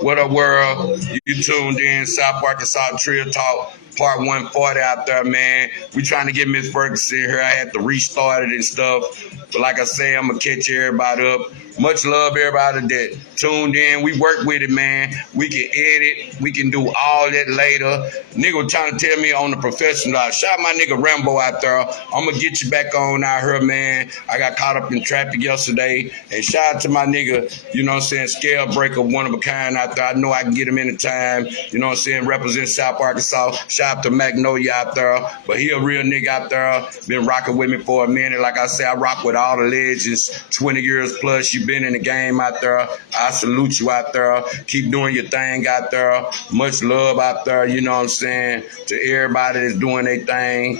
What up, world? You tuned in, South Arkansas Trill Talk, part 140 out there, man. We trying to get Miss Ferguson here. I had to restart it and stuff. But like I say, I'm going to catch everybody up. Much love, everybody that tuned in. We work with it, man. We can edit. We can do all that later. Nigga was trying to tell me on the professional. Shout my nigga Rambo out there. I'm going to get you back on out here, man. I got caught up in traffic yesterday. And shout out to my nigga, you know what I'm saying, scale breaker, one of a kind out there. I know I can get him anytime. You know what I'm saying, represent South Arkansas. Shout out to Magnolia out there. But he a real nigga out there. Been rocking with me for a minute. Like I say, I rock with all the legends, 20 years plus. You been in the game out there. I salute you out there. Keep doing your thing out there. Much love out there, you know what I'm saying, to everybody that's doing their thing.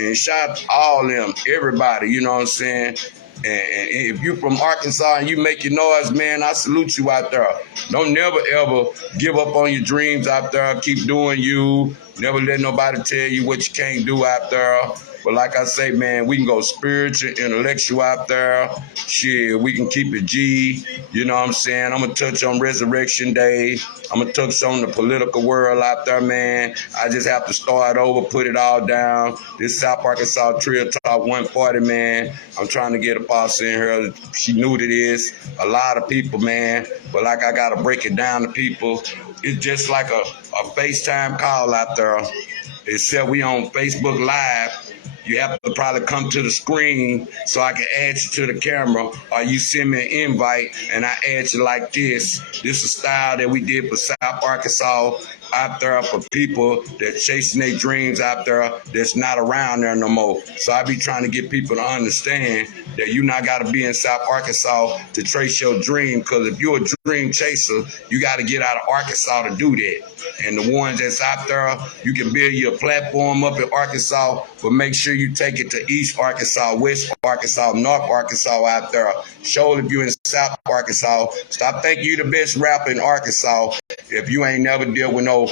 And shout out to all them, everybody, you know what I'm saying. And if you from Arkansas and you make your noise, man, I salute you out there. Don't never, ever give up on your dreams out there. Keep doing you. Never let nobody tell you what you can't do out there. But like I say, man, we can go spiritual, intellectual out there. Shit, we can keep it G. You know what I'm saying? I'm going to touch on Resurrection Day. I'm going to touch on the political world out there, man. I just have to start over, put it all down. This South Arkansas Trill Talk 140, man. I'm trying to get a boss in here. She knew that is a lot of people, man. But like I got to break it down to people. It's just like a FaceTime call out there. Except we on Facebook Live. You have to probably come to the screen so I can add you to the camera, or you send me an invite and I add you like this. This is a style that we did for South Arkansas out there for people that chasing their dreams out there that's not around there no more. So I be trying to get people to understand that you not got to be in South Arkansas to trace your dream, because if you're a dream chaser, you got to get out of Arkansas to do that. And the ones that's out there, you can build your platform up in Arkansas, but make sure you take it to East Arkansas, West Arkansas, North Arkansas out there. Show if you're in South Arkansas. Stop thinking you the best rapper in Arkansas if you ain't never dealt with no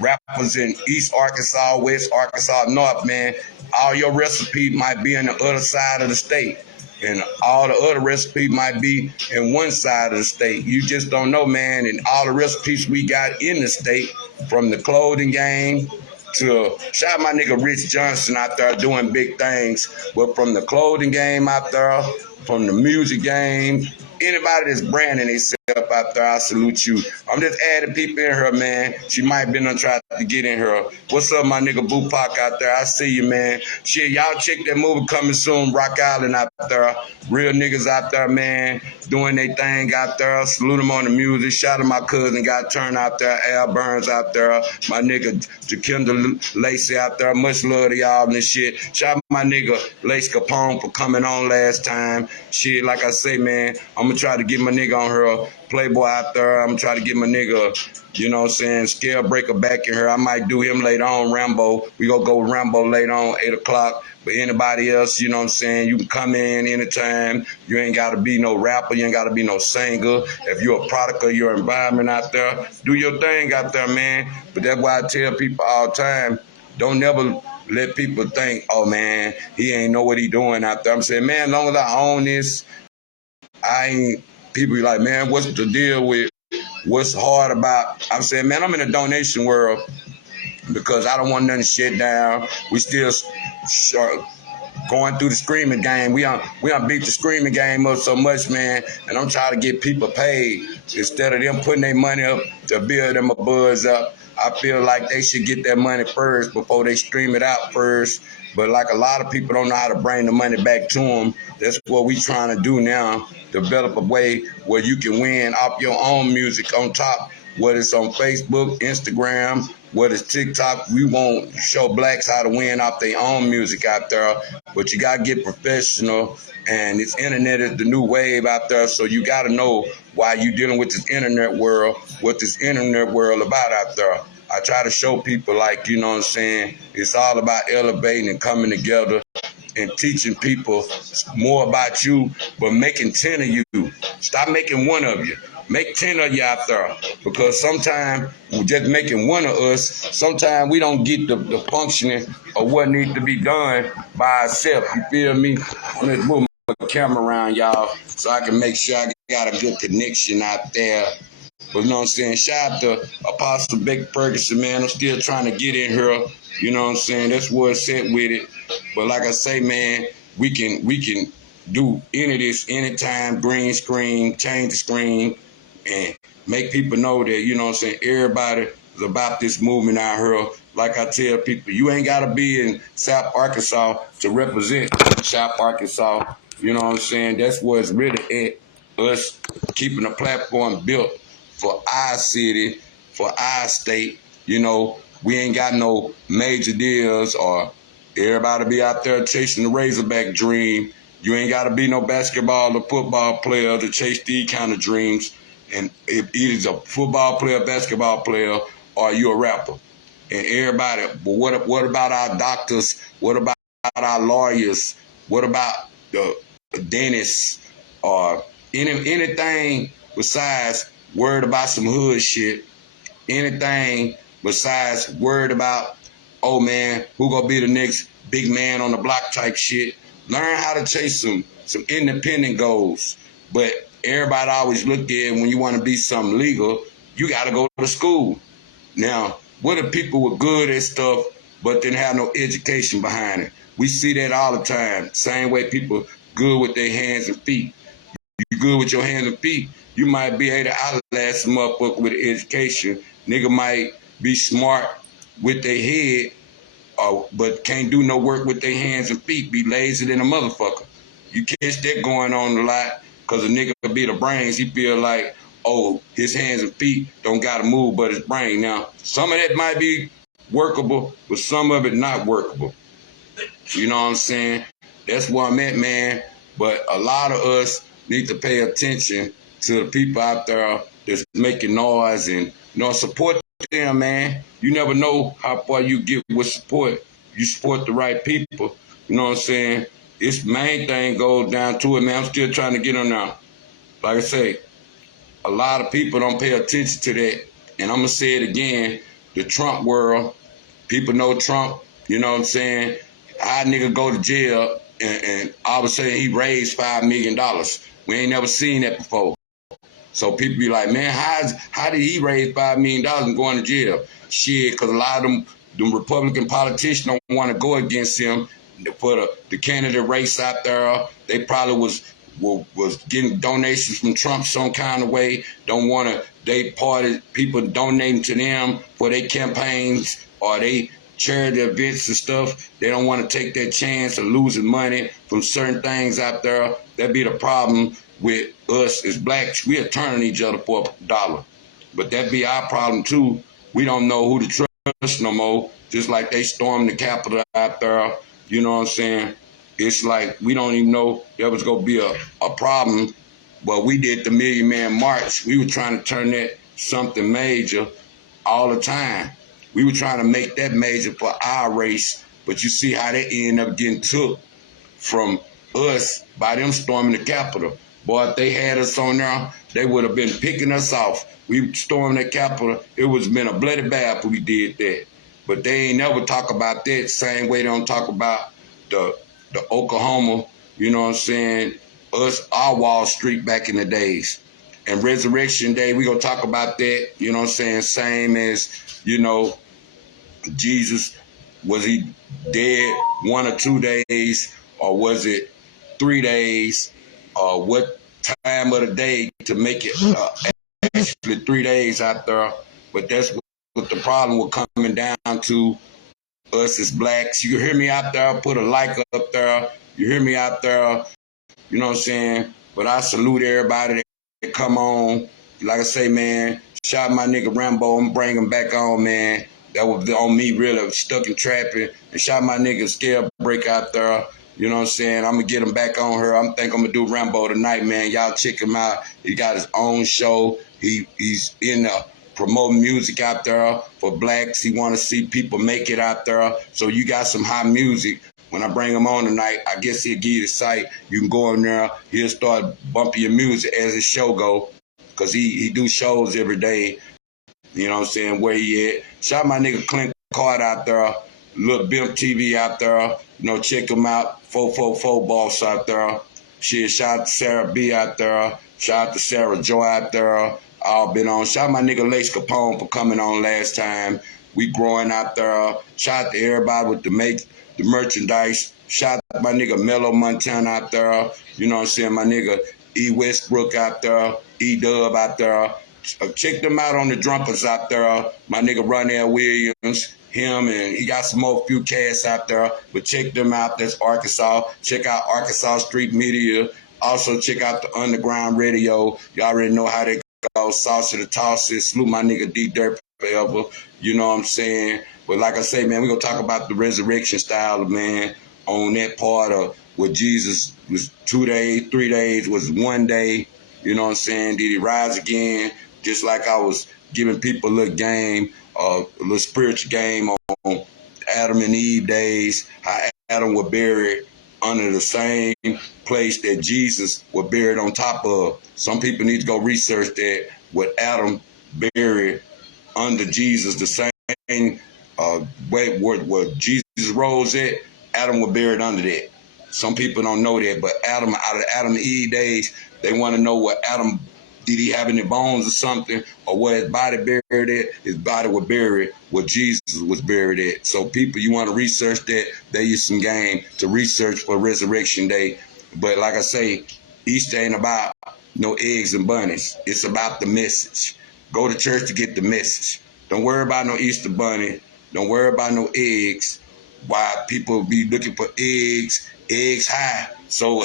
rappers in East Arkansas, West Arkansas, North, man. All your recipe might be on the other side of the state. And all the other recipes might be in one side of the state. You just don't know, man. And all the recipes we got in the state, from the clothing game to, shout out my nigga Rich Johnson out there doing big things. But from the clothing game out there, from the music game, anybody that's branding themselves out there, I salute you. I'm just adding people in here, man. She might have been trying to get in here. What's up, my nigga Boo Pac out there? I see you, man. Shit, y'all check that movie coming soon, Rock Island out there. Real niggas out there, man, doing their thing out there. Salute them on the music. Shout out to my cousin got turned out there, Al Burns out there. My nigga Jakinda Lacey out there. Much love to y'all and this shit. Shout out my nigga Lace Capone for coming on last time. Shit, like I say, man, I'm gonna try to get my nigga on her Playboy out there. I'm gonna try to get my nigga, you know what I'm saying, Scale Breaker back in here. I might do him later on, Rambo. We gonna go Rambo later on, 8 o'clock. But anybody else, you know what I'm saying, you can come in anytime. You ain't gotta be no rapper. You ain't gotta be no singer. If you're a product of your environment out there, do your thing out there, man. But that's why I tell people all the time, don't never let people think, oh, man, he ain't know what he doing out there. I'm saying, man, as long as I own this, I ain't, people be like, man, what's the deal with, what's hard about, I'm saying, man, I'm in a donation world because I don't want nothing shit down. We still going through the screaming game. We on beat the screaming game up so much, man, and I'm trying to get people paid instead of them putting their money up to build them a buzz up. I feel like they should get their money first before they stream it out first. But like a lot of people don't know how to bring the money back to them. That's what we trying to do now. Develop a way where you can win off your own music on top. Whether it's on Facebook, Instagram, whether it's TikTok, we won't show blacks how to win off their own music out there. But you got to get professional. And this internet is the new wave out there. So you got to know why you dealing with this internet world, what this internet world about out there. I try to show people, like, you know what I'm saying, it's all about elevating and coming together and teaching people more about you, but making 10 of you. Stop making one of you. Make 10 of you out there, because sometimes just making one of us, sometimes we don't get the functioning of what needs to be done by ourselves. You feel me? I'm going to move my camera around, y'all, so I can make sure I got a good connection out there. But you know what I'm saying? Shout out to Apostle Beck Ferguson, man. I'm still trying to get in here. You know what I'm saying? That's where it's at with it. But like I say, man, we can do any of this anytime, green screen, change the screen, and make people know that, you know what I'm saying, everybody is about this movement out here. Like I tell people, you ain't got to be in South Arkansas to represent South Arkansas. You know what I'm saying? That's where it's really at. Us keeping a platform built for our city, for our state. You know, we ain't got no major deals or everybody be out there chasing the Razorback dream. You ain't got to be no basketball or football player to chase these kind of dreams. And if either a football player, basketball player, or you a rapper. And everybody, but what about our doctors? What about our lawyers? What about the dentists? Or anything besides worried about some hood shit? Anything besides worried about, oh man, who gonna be the next big man on the block type shit? Learn how to chase some independent goals. But everybody always look at when you want to be something legal, you got to go to school. Now, what if people were good at stuff but didn't have no education behind it? We see that all the time. Same way people good with their hands and feet. You good with your hands and feet, you might be able to outlast a motherfucker with education. Nigga might be smart with their head, but can't do no work with their hands and feet, be lazy than a motherfucker. You catch that going on a lot because a nigga be the brains. He feel like, oh, his hands and feet don't got to move but his brain. Now, some of that might be workable, but some of it not workable. You know what I'm saying? That's where I'm at, man. But a lot of us need to pay attention to the people out there that's making noise and, you know, support them, man. You never know how far you get with support. You support the right people. You know what I'm saying? This main thing goes down to it, man. I'm still trying to get on now. Like I say, a lot of people don't pay attention to that. And I'm going to say it again, the Trump world, people know Trump, you know what I'm saying? Our nigga go to jail and all of a sudden he raised $5 million. We ain't never seen that before. So people be like, man, how did he raise $5 million and going to jail? Shit, because a lot of them Republican politicians don't want to go against him for the candidate race out there. They probably was getting donations from Trump some kind of way. Don't want to, they party, people donating to them for their campaigns or they charity events and stuff. They don't want to take that chance of losing money from certain things out there. That be the problem with us as blacks. We are turning each other for a dollar. But that be our problem too. We don't know who to trust no more. Just like they stormed the Capitol out there. You know what I'm saying? It's like we don't even know there was going to be a problem. But we did the Million Man March. We were trying to turn that something major all the time. We were trying to make that major for our race. But you see how they ended up getting took from us by them storming the Capitol. Boy, if they had us on there, they would have been picking us off. We stormed the Capitol. It was been a bloody bath if we did that. But they ain't never talk about that same way they don't talk about the Oklahoma, you know what I'm saying, our Wall Street back in the days. And Resurrection Day, we gonna talk about that, you know what I'm saying, same as, you know, Jesus, was he dead 1 or 2 days, or was it 3 days, or what time of the day to make it actually 3 days out there. But that's what the problem was coming down to us as blacks. You hear me out there, put a like up there. You hear me out there, you know what I'm saying? But I salute everybody that come on. Like I say, man, shout my nigga Rambo, I'm bring him back on, man. That was on me, really, stuck in trapping. And shout my nigga Scale Break out there. You know what I'm saying? I'm going to get him back on her. I'm going to do Rambo tonight, man. Y'all check him out. He got his own show. He's in promoting music out there for blacks. He want to see people make it out there. So you got some hot music. When I bring him on tonight, I guess he'll give you the site. You can go in there. He'll start bumping your music as his show go. Because he do shows every day. You know what I'm saying? Where he at. Shout my nigga Clint Card out there. Little Bimp TV out there. You know, check him out. 444 Boss out there. Shit, shout out to Sarah B out there. Shout out to Sarah Joy out there. all been on. Shout out my nigga Lace Capone for coming on last time. We growing out there. Shout out to everybody with the merchandise. Shout out to my nigga Mello Montana out there. You know what I'm saying? My nigga E. Westbrook out there. E. Dub out there. Check them out on the drunkers out there. My nigga Ronell Williams. Him, and he got some more few cats out there. But check them out. That's Arkansas. Check out Arkansas Street Media. Also check out the Underground Radio. You already know how they go. Sauce to the tosses. Salute my nigga D Dirt forever. You know what I'm saying? But like I say, man, we're going to talk about the resurrection style, man, on that part of what Jesus was 2 days, 3 days, was 1 day. You know what I'm saying? Did he rise again? Just like I was giving people a little game, a little spiritual game on Adam and Eve days, how Adam was buried under the same place that Jesus was buried on top of. Some people need to go research that, what Adam buried under Jesus, the same way where Jesus rose at, Adam was buried under that. Some people don't know that, but Adam, out of Adam and Eve days, they want to know what Adam, did he have any bones or something, or where his body buried at? His body was buried where Jesus was buried at. So people, you want to research that, there is some game to research for Resurrection Day. But like I say, Easter ain't about no eggs and bunnies. It's about the message. Go to church to get the message. Don't worry about no Easter bunny. Don't worry about no eggs. Why people be looking for eggs high. So,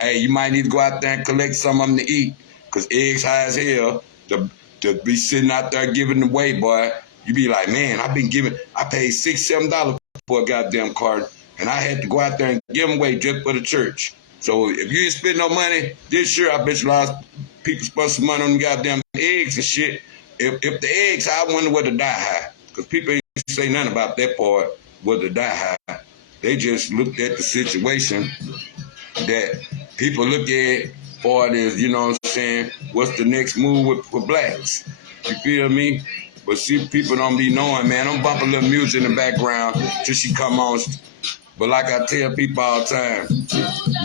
hey, you might need to go out there and collect some of them to eat. Because eggs high as hell, to be sitting out there giving away, boy. You be like, man, I paid $6, $7 for a goddamn card, and I had to go out there and give them away just for the church. So if you ain't spend no money this year, I bet you a lot of people spend some money on them goddamn eggs and shit. If the eggs high, I wonder whether to die high. Because people ain't say nothing about that part, whether to die high. They just looked at the situation that people look at for it is, you know what I'm saying, what's the next move for blacks? You feel me? But see, people don't be knowing, man. I'm bumping a little music in the background till she come on. But like I tell people all the time,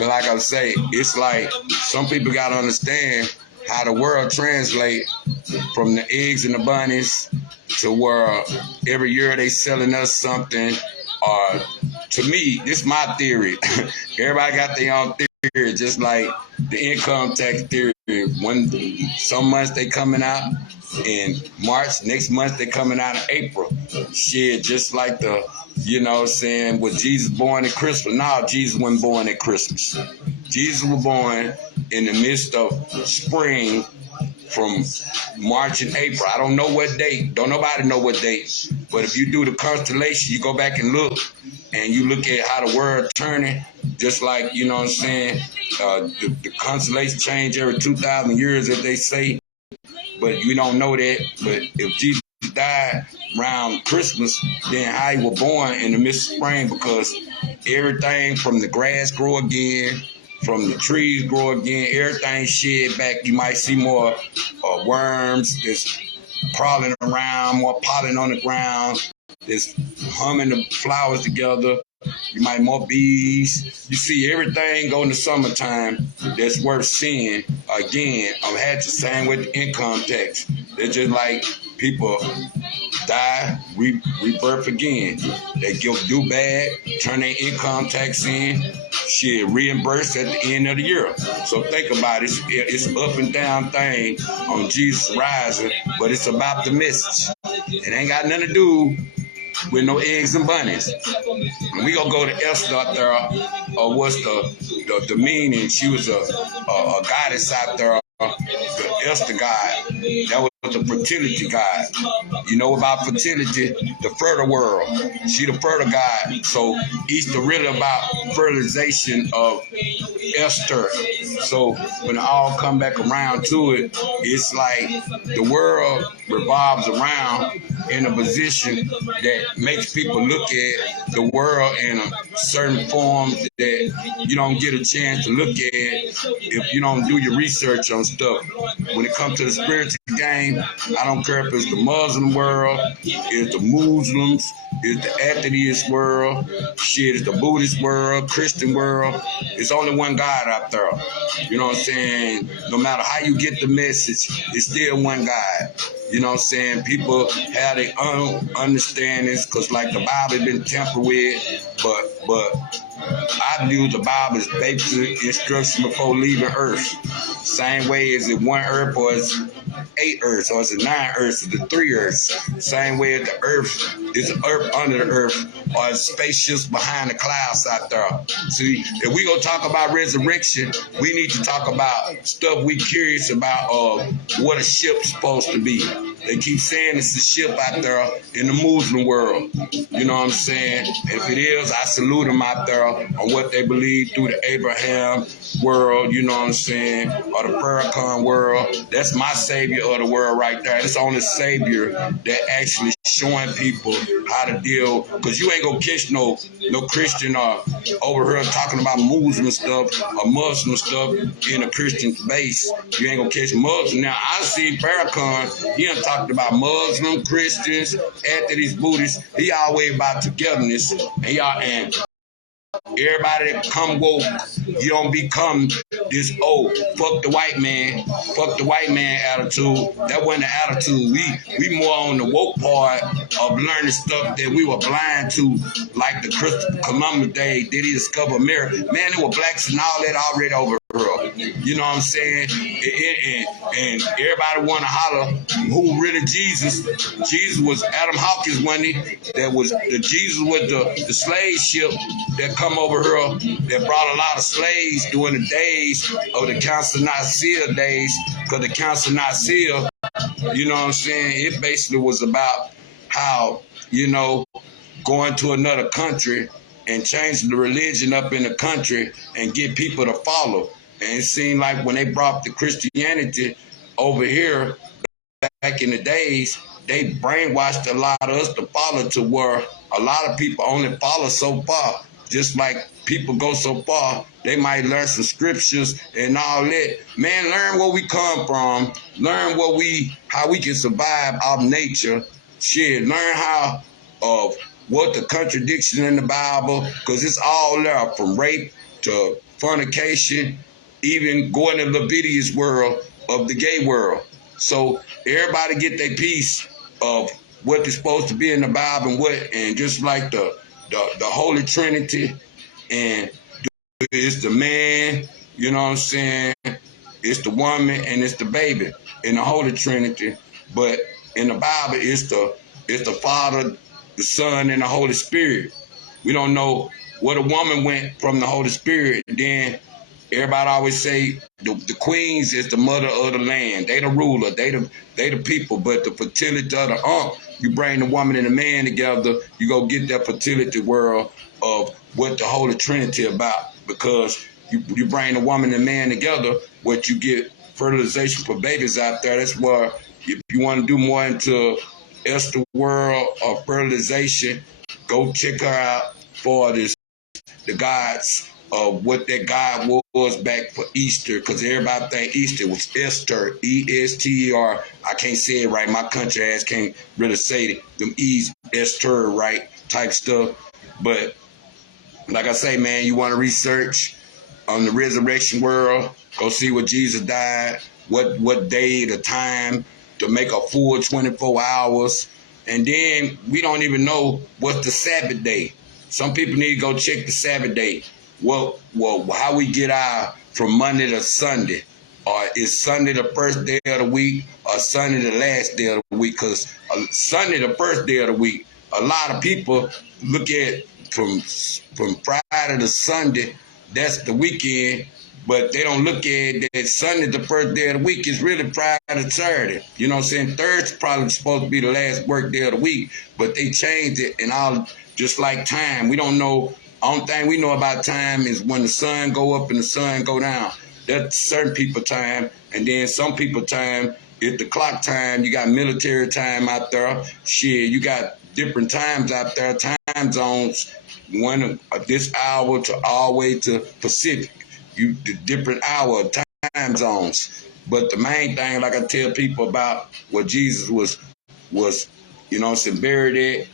but like I say, it's like some people got to understand how the world translate from the eggs and the bunnies to where every year they selling us something. Or to me, this is my theory. Everybody got their own theory, just like the income tax theory. Some months they coming out in March, next month they coming out in April. Shit, just like the, you know what I'm saying, was Jesus born at Christmas? No, Jesus wasn't born at Christmas. Jesus was born in the midst of spring from March and April. I don't know what date. Don't nobody know what date. But if you do the constellation, you go back and look, and you look at how the world turning, just like, you know what I'm saying, the constellation change every 2,000 years, as they say. But you don't know that. But if Jesus died around Christmas, then how he was born in the midst of spring, because everything from the grass grow again, from the trees grow again, everything shed back. You might see more worms just crawling around, more pollen on the ground, just humming the flowers together. You might more bees. You see everything go in the summertime that's worth seeing. Again, I've had the same with the income tax. They're just like people die, rebirth again. They do bad, turn their income tax in, shit, reimbursed at the end of the year. So think about it. It's an up and down thing on Jesus rising, but it's about the message. It ain't got nothing to do with no eggs and bunnies. And we gonna go to Esther out there, or what's the meaning? She was a goddess out there, the Esther god. That was the fertility god. You know about fertility, the fertile world. She the fertile god. So Easter really about fertilization of Esther. So when it all come back around to it, it's like the world revolves around in a position that makes people look at the world in a certain form that you don't get a chance to look at if you don't do your research on stuff. When it comes to the spiritual game, I don't care if it's the Muslim world, it's the Muslims, it's the atheist world, shit, it's the Buddhist world, Christian world. It's only one God out there. You know what I'm saying? No matter how you get the message, it's still one God. You know what I'm saying? People have their own understandings because, like, the Bible has been tampered with, but I view the Bible as basic instruction before leaving Earth. Same way as it one Earth or it's 8 Earths or it's 9 Earths or the 3 Earths. Same way as the Earth is the Earth under the Earth or it's spaceships behind the clouds out there. See, if we gonna talk about resurrection, we need to talk about stuff we curious about what a ship's supposed to be. They keep saying it's a ship out there in the Muslim world. You know what I'm saying? If it is, I salute them out there on what they believe through the Abraham world, you know what I'm saying, or the Farrakhan world. That's my savior of the world right there. It's the only savior that actually showing people how to deal, because you ain't gonna catch no Christian over here talking about Muslim stuff or Muslim stuff in a Christian base. You ain't gonna catch Muslim. Now, I see Farrakhan, he done talked about Muslim, Christians, atheists, Buddhists. He always about togetherness. And everybody that come woke, you don't become this fuck the white man attitude. That wasn't the attitude. We more on the woke part of learning stuff that we were blind to, like the Christopher Columbus Day. Did he discover America? Man, there were blacks and all that already over here. You know what I'm saying? And everybody want to holler who really Jesus. Jesus was Adam Hawkins, wasn't he? Jesus was the slave ship that come over here that brought a lot of slaves during the days of the Council of Nicaea days, because the Council of Nicaea, you know what I'm saying, it basically was about how, you know, going to another country and changing the religion up in the country and get people to follow. And it seemed like when they brought the Christianity over here back in the days, they brainwashed a lot of us to follow to where a lot of people only follow so far. Just like people go so far, they might learn some scriptures and all that. Man, learn where we come from. Learn how we can survive out of nature. Shit, learn how what the contradiction in the Bible, because it's all there, from rape to fornication, even going to Leviticus world of the gay world. So everybody get their piece of what they're supposed to be in the Bible and just like the Holy Trinity, and it's the man, you know what I'm saying, it's the woman, and it's the baby in the Holy Trinity. But in the Bible, it's the Father, the Son, and the Holy Spirit. We don't know where the woman went from the Holy Spirit. Then everybody always say the queens is the mother of the land. They the ruler. They the people. But the fertility of the you bring the woman and the man together, you go get that fertility world of what the Holy Trinity about. Because you bring the woman and the man together, what you get fertilization for babies out there. That's where if you want to do more into Esther world or fertilization, go check her out for the gods of what that God was back for Easter, because everybody think Easter was Esther, E-S-T-E-R. I can't say it right. My country ass can't really say them E's, Esther, right, type stuff. But like I say, man, you want to research on the resurrection world, go see what Jesus died, what day, the time, to make a full 24 hours. And then we don't even know what's the Sabbath day. Some people need to go check the Sabbath day. Well, how we get our from Monday to Sunday, or is Sunday the first day of the week, or Sunday the last day of the week? Because Sunday the first day of the week, a lot of people look at from Friday to Sunday, that's the weekend, but they don't look at that Sunday the first day of the week is really Friday to Saturday. You know what I'm saying? Thursday's probably supposed to be the last work day of the week, but they changed it, and all just like time. We don't know. Only thing we know about time is when the sun go up and the sun go down. That's certain people time, and then some people time it's the clock time. You got military time out there. Shit, you got different times out there, time zones. One this hour to all the way to Pacific. You the different hour time zones. But the main thing, like I tell people about what Jesus was, you know, buried at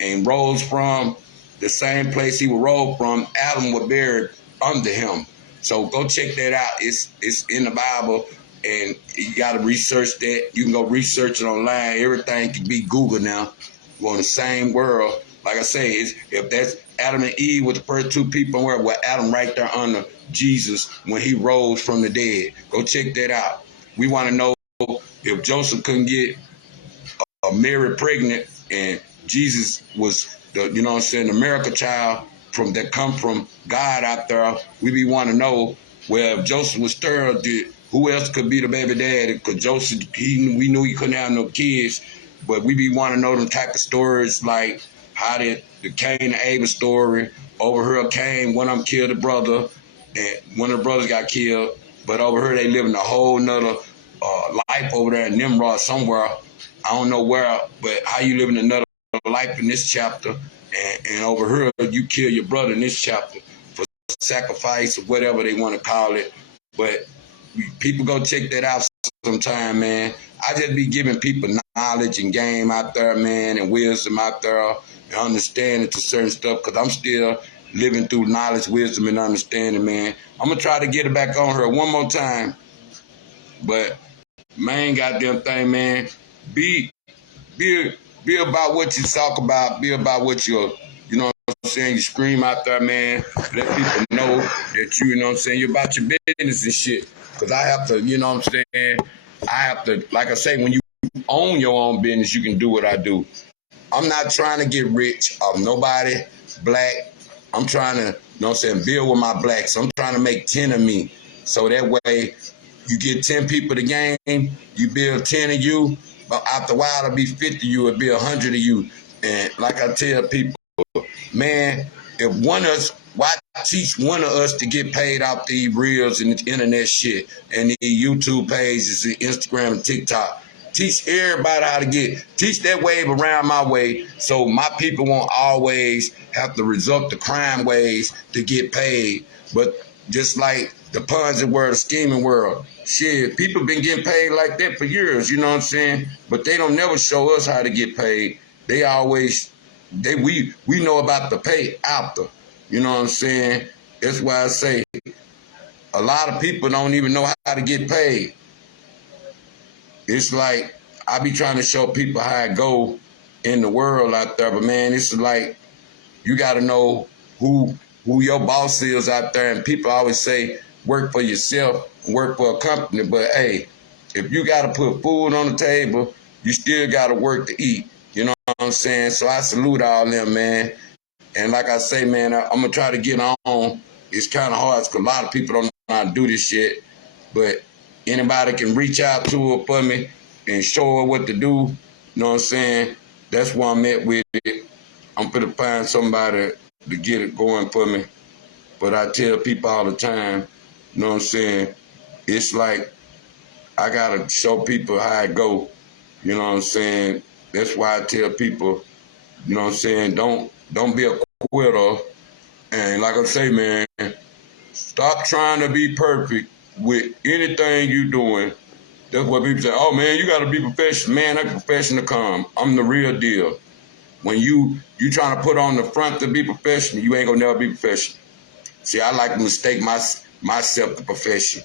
and rose from, the same place he was rose from, Adam was buried under him. So go check that out. It's in the Bible, and you got to research that. You can go research it online. Everything can be Google now. We're in the same world. Like I say, if that's Adam and Eve with the first two people in the world, well, Adam right there under Jesus when he rose from the dead. Go check that out. We want to know if Joseph couldn't get Mary pregnant and Jesus was the, you know what I'm saying, the miracle child from that come from God out there. We be want to know, well, if Joseph was sterile, who else could be the baby daddy? Because Joseph, we knew he couldn't have no kids, but we be want to know them type of stories, like how did the Cain and Abel story. Over here, Cain, one of them killed a brother, and one of the brothers got killed. But over here, they living a whole nother life over there in Nimrod somewhere. I don't know where, but how you living another life in this chapter, and over here, you kill your brother in this chapter for sacrifice or whatever they want to call it. But people go check that out sometime, man. I just be giving people knowledge and game out there, man, and wisdom out there, and understanding to certain stuff, because I'm still living through knowledge, wisdom, and understanding, man. I'm going to try to get it back on her one more time. But main goddamn thing, man, be about what you talk about. Be about what you know what I'm saying, you scream out there, man. Let people know that you know what I'm saying, you're about your business and shit. Because I have to, you know what I'm saying, I have to, like I say, when you own your own business, you can do what I do. I'm not trying to get rich off nobody black. I'm trying to, you know what I'm saying, build with my blacks. I'm trying to make 10 of me. So that way, you get 10 people the game, you build 10 of you, but after a while, it'll be 50 of you, it'll be 100 of you. And like I tell people, man, if one of us, why teach one of us to get paid off these reels and the internet shit and these YouTube pages and Instagram and TikTok? Teach everybody how to teach that wave around my way, so my people won't always have to resort to crime ways to get paid. But just like the Ponzi world, the scheming world, shit, people been getting paid like that for years, you know what I'm saying? But they don't never show us how to get paid. They always, we know about the pay after, you know what I'm saying? That's why I say a lot of people don't even know how to get paid. It's like, I be trying to show people how it go in the world out there, but man, it's like, you got to know who your boss is out there, and people always say, work for yourself, work for a company, but hey, if you got to put food on the table, you still got to work to eat, you know what I'm saying? So I salute all them, man, and like I say, man, I'm going to try to get on. It's kind of hard because a lot of people don't know how to do this shit, but anybody can reach out to her for me and show her what to do. You know what I'm saying? That's where I'm at with it. I'm gonna find somebody to get it going for me. But I tell people all the time, you know what I'm saying? It's like I gotta show people how it go. You know what I'm saying? That's why I tell people, you know what I'm saying, don't be a quitter. And like I say, man, stop trying to be perfect with anything you doing. That's what people say, oh man, you gotta be professional. Man, that professional come. I'm the real deal. When you trying to put on the front to be professional, you ain't gonna never be professional. See, I like to mistake myself to profession.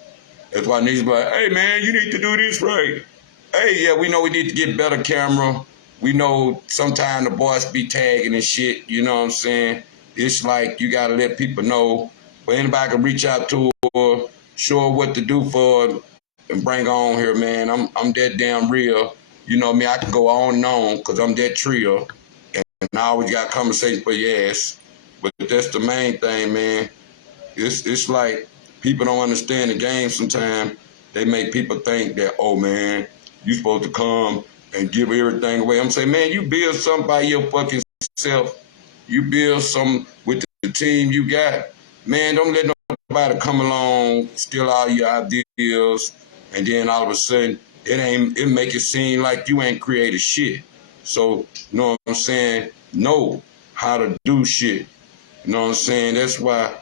That's why niggas be like, hey man, you need to do this right. Hey, yeah, we know we need to get better camera. We know sometimes the boys be tagging and shit, you know what I'm saying? It's like you gotta let people know. But anybody can reach out to her, show her what to do for her, and bring her on here, man. I'm that damn real. You know me, I can go on and on because I'm that Trill. And I always got conversation for your ass. But that's the main thing, man. It's like people don't understand the game sometimes. They make people think that, oh man, you supposed to come and give everything away. I'm saying, man, you build something by your fucking self. You build something with the team you got. Man, don't let nobody come along, steal all your ideas, and then all of a sudden it make it seem like you ain't created shit. So, you know what I'm saying? Know how to do shit. You know what I'm saying? That's why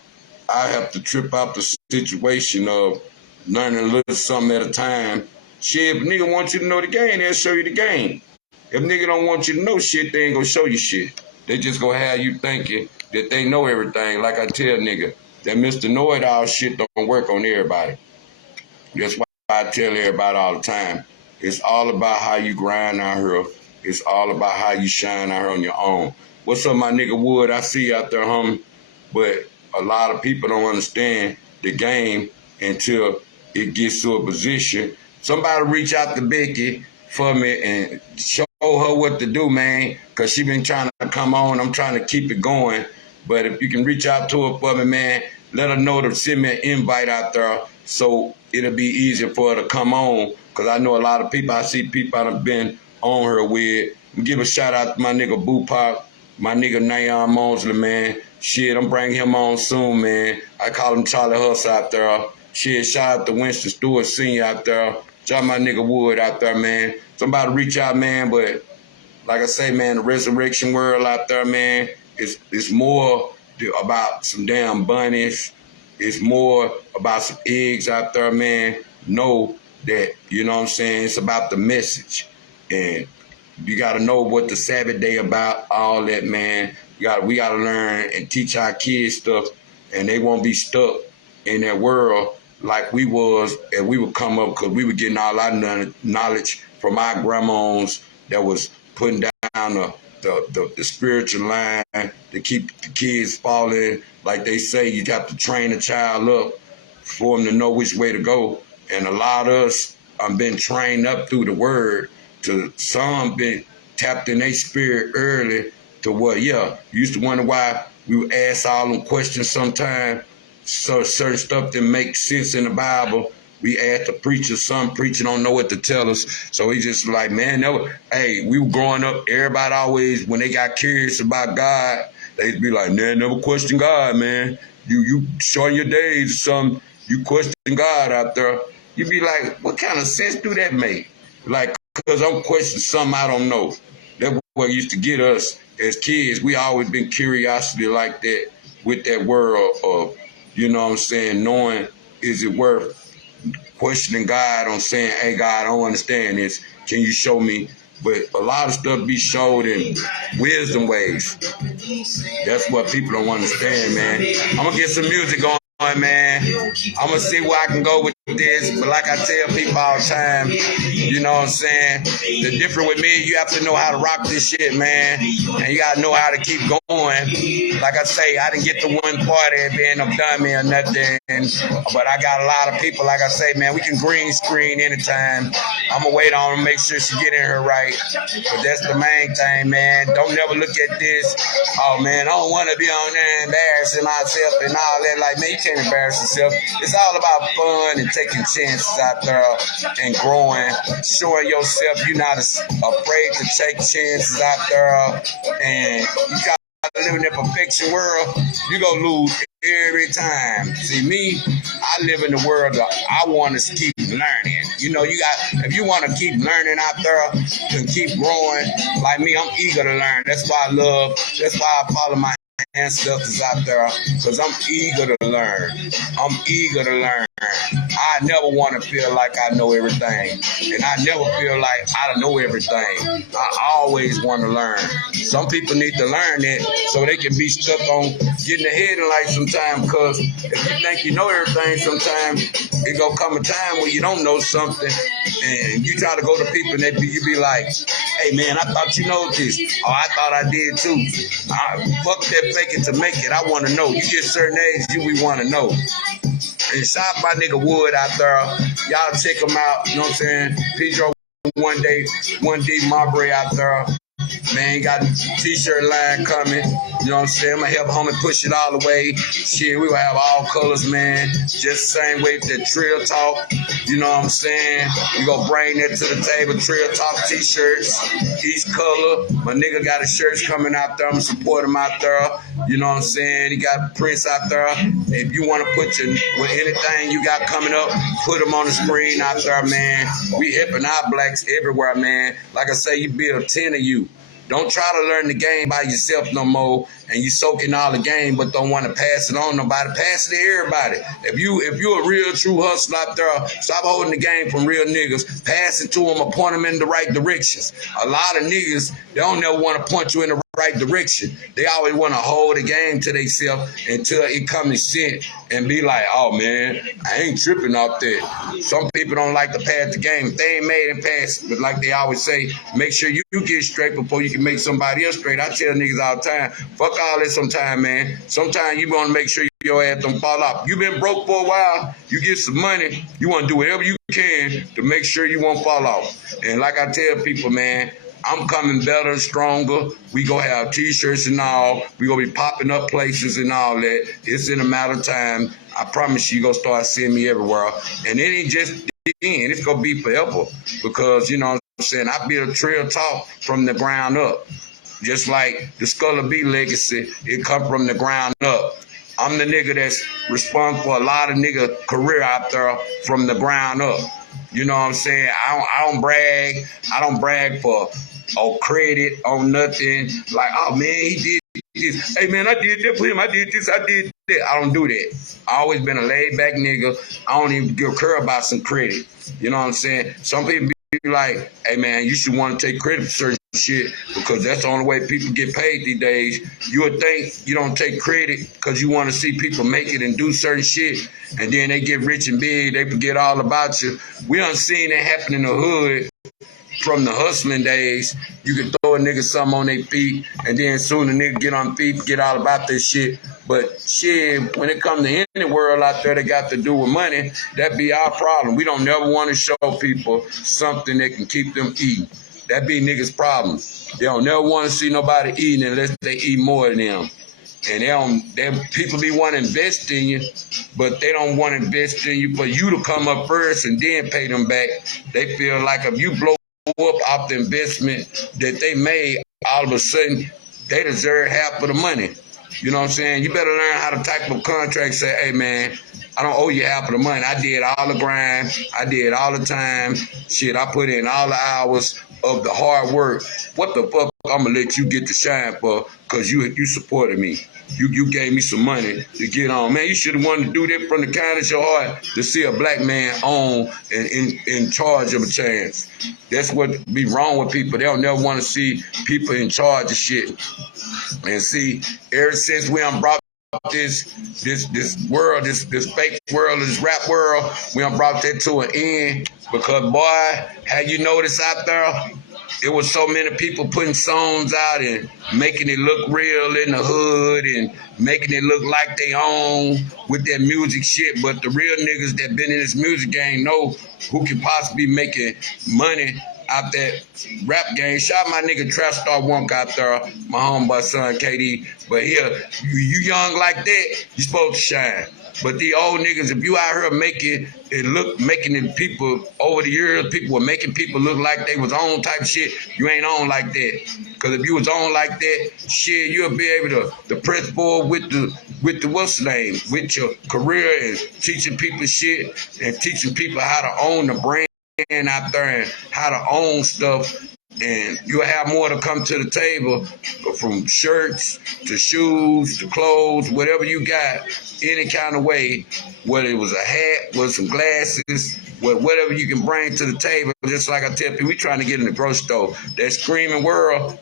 I have to trip out the situation of learning a little something at a time. Shit, if a nigga want you to know the game, they'll show you the game. If nigga don't want you to know shit, they ain't gonna show you shit. They just gonna have you thinking that they know everything. Like I tell nigga, that Mr. Know-It-All shit don't work on everybody. That's why I tell everybody all the time. It's all about how you grind out here. It's all about how you shine out here on your own. What's up, my nigga Wood? I see you out there, homie. But a lot of people don't understand the game until it gets to a position. Somebody reach out to Becky for me and show her what to do, man, because she been trying to come on. I'm trying to keep it going. But if you can reach out to her for me, man, let her know to send me an invite out there so it'll be easier for her to come on, because I know a lot of people. I see people I've been on her with. Give a shout out to my nigga Boo Pop, my nigga Nayon Mosley, man. Shit, I'm bringing him on soon, man. I call him Charlie Huss out there. Shit, shout out to Winston Stewart Sr. out there. Shout out my nigga Wood out there, man. Somebody reach out, man, but like I say, man, the resurrection world out there, man, it's more about some damn bunnies. It's more about some eggs out there, man. Know that, you know what I'm saying, it's about the message. And you got to know what the Sabbath day about, all that, man. We got to learn and teach our kids stuff, and they won't be stuck in that world like we was, and we would come up, because we were getting all our knowledge from our grandmas that was putting down the spiritual line to keep the kids falling. Like they say, you got to train a child up for them to know which way to go. And a lot of us been trained up through the word. To some been tapped in their spirit early to what, yeah, you used to wonder why we would ask all them questions sometimes. So certain stuff that makes sense in the Bible, we ask the preacher, some preacher don't know what to tell us. So he just like, man, we were growing up, everybody always, when they got curious about God, they'd be like, man, never question God, man. You showing your days or something, you question God out there. You'd be like, what kind of sense do that make? Like, because I'm questioning something I don't know. That's what used to get us as kids. We always been curiosity like that with that world of, you know what I'm saying, knowing, is it worth questioning God on saying, hey, God, I don't understand this. Can you show me? But a lot of stuff be showed in wisdom ways. That's what people don't understand, man. I'm going to get some music on, man. I'm going to see where I can go with this. But like I tell people all the time, you know what I'm saying? The difference with me, you have to know how to rock this shit, man. And you got to know how to keep going. Like I say, I didn't get to one party and being a dummy or nothing. But I got a lot of people, like I say, man, we can green screen anytime. I'm going to wait on her, make sure she get in here right. But that's the main thing, man. Don't never look at this, oh, man, I don't want to be on there embarrassing myself and all that. Like, man, you can't embarrass yourself. It's all about fun and taking chances out there and growing, showing yourself you're not afraid to take chances out there. And you got to live in that perfection world, you're going to lose every time. See, me, I live in the world that I want to keep learning. You know, if you want to keep learning out there and keep growing, like me, I'm eager to learn. That's why I follow my ancestors out there, because I'm eager to learn. I never want to feel like I know everything, and I never feel like I know everything. I always want to learn. Some people need to learn it so they can be stuck on getting ahead in life sometimes, because if you think you know everything, sometimes it gonna come a time where you don't know something, and you try to go to people and you be like, hey man, I thought you know this. Oh, I thought I did too. Fuck that fake it to make it. I want to know. You get certain age, we want to know. And shout out my nigga Wood out there. Y'all check him out. You know what I'm saying? Pedro Onedeep Marbray out there. Man, got a t-shirt line coming. You know what I'm saying? I'm gonna help homie push it all the way. Shit, we gonna have all colors, man. Just the same way that Trill talk. You know what I'm saying? We gonna bring that to the table. Trill talk t-shirts, each color. My nigga got his shirts coming out there. I'm gonna support him out there. You know what I'm saying? He got prints out there. If you wanna put your with anything you got coming up, put them on the screen out there, man. We helping our blacks everywhere, man. Like I say, you build 10 of you. Don't try to learn the game by yourself no more, and you soaking all the game, but don't want to pass it on nobody. Pass it to everybody. If you a real true hustler out there, stop holding the game from real niggas. Pass it to them or point them in the right directions. A lot of niggas, they don't never want to point you in the right direction. They always want to hold the game to themselves until it comes shit and be like, oh man, I ain't tripping off that. Some people don't like to pass the game. If they ain't made and pass, but like they always say, make sure you get straight before you can make somebody else straight. I tell niggas all the time, fuck all this sometime, man. Sometimes you want to make sure your ass don't fall off. You been broke for a while, you get some money, you want to do whatever you can to make sure you won't fall off. And like I tell people, man, I'm coming better, stronger. We gonna have t-shirts and all. We gonna be popping up places and all that. It's in a matter of time. I promise you gonna start seeing me everywhere. And it ain't just then, it's gonna be forever. Because, you know what I'm saying, I built a Trill talk from the ground up. Just like the Sculler B legacy, it come from the ground up. I'm the nigga that's responsible for a lot of nigga career out there from the ground up. You know what I'm saying? I don't brag. I don't brag for credit on nothing. Like, oh man, he did this. Hey man, I did that for him. I did this. I did that. I don't do that. I always been a laid back nigga. I don't even give a care about some credit. You know what I'm saying? Some people be like, hey man, you should want to take credit for certain shit because that's the only way people get paid these days. You would think you don't take credit because you want to see people make it and do certain shit, and then they get rich and big, they forget all about you. We done seen that happen in the hood from the hustling days. You can throw a nigga something on their feet, and then soon the nigga get on feet, forget all about this shit. But shit, when it comes to any world out there that got to do with money, that be our problem. We don't never want to show people something that can keep them eating. That be niggas' problem. They don't never want to see nobody eating unless they eat more than them. And people be wanting to invest in you, but they don't want to invest in you for you to come up first and then pay them back. They feel like if you blow up off the investment that they made, all of a sudden they deserve half of the money. You know what I'm saying? You better learn how to type up contracts. Say, hey man, I don't owe you half of the money. I did all the grind. I did all the time. Shit, I put in all the hours of the hard work. What the fuck I'm gonna let you get the shine for? Cause you supported me. You gave me some money to get on. Man, you should have wanted to do that from the kindness of your heart to see a black man on and in charge of a chance. That's what be wrong with people. They don't never want to see people in charge of shit. And see, ever since we done brought this world, this fake world, this rap world, we done brought that to an end. Because boy, have you noticed out there, it was so many people putting songs out and making it look real in the hood and making it look like they own with that music shit. But the real niggas that been in this music game know who can possibly be making money out that rap game. Shout my nigga Trap Star Wonk out there, my homeboy son KD. But here, you young like that, you supposed to shine. But the old niggas, if you out here making it people over the years, people were making people look like they was on type shit, you ain't on like that. Cause if you was on like that, shit, you'll be able to press forward with the what's the name, with your career and teaching people shit and teaching people how to own the brand out there and how to own stuff. And you'll have more to come to the table, from shirts to shoes to clothes, whatever you got, any kind of way, whether it was a hat, with some glasses, whatever you can bring to the table. Just like I tell people, we trying to get in the grocery store. That screaming world,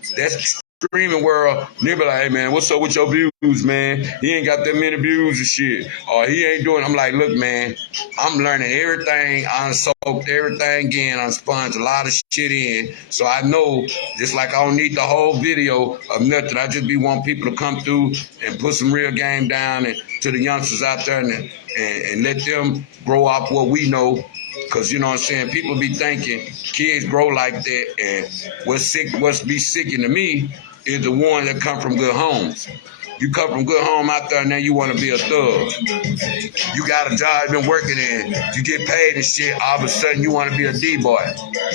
nigga be like, hey man, what's up with your views, man? He ain't got that many views and shit. Or he ain't doing. I'm like, look, man, I'm learning everything. I soaked everything in. I sponged a lot of shit in. So I know, just like I don't need the whole video of nothing. I just be wanting people to come through and put some real game down and to the youngsters out there and let them grow off what we know Cause you know what I'm saying, people be thinking kids grow like that, and what's be sicking to me is the one that come from good homes. You come from good home out there, and now you want to be a thug. You got a job you've been working in, you get paid and shit. All of a sudden, you want to be a D-boy.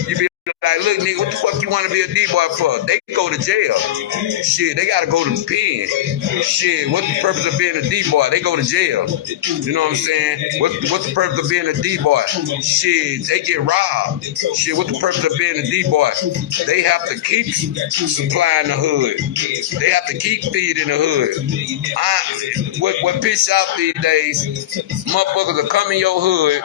You be like, look, nigga, what the fuck you want to be a D-boy for? They go to jail. Shit, they got to go to the pen. Shit, what's the purpose of being a D-boy? They go to jail. You know what I'm saying? What's the purpose of being a D-boy? Shit, they get robbed. Shit, what's the purpose of being a D-boy? They have to keep supplying the hood. They have to keep feeding the hood. What piss out these days, motherfuckers will come in your hood,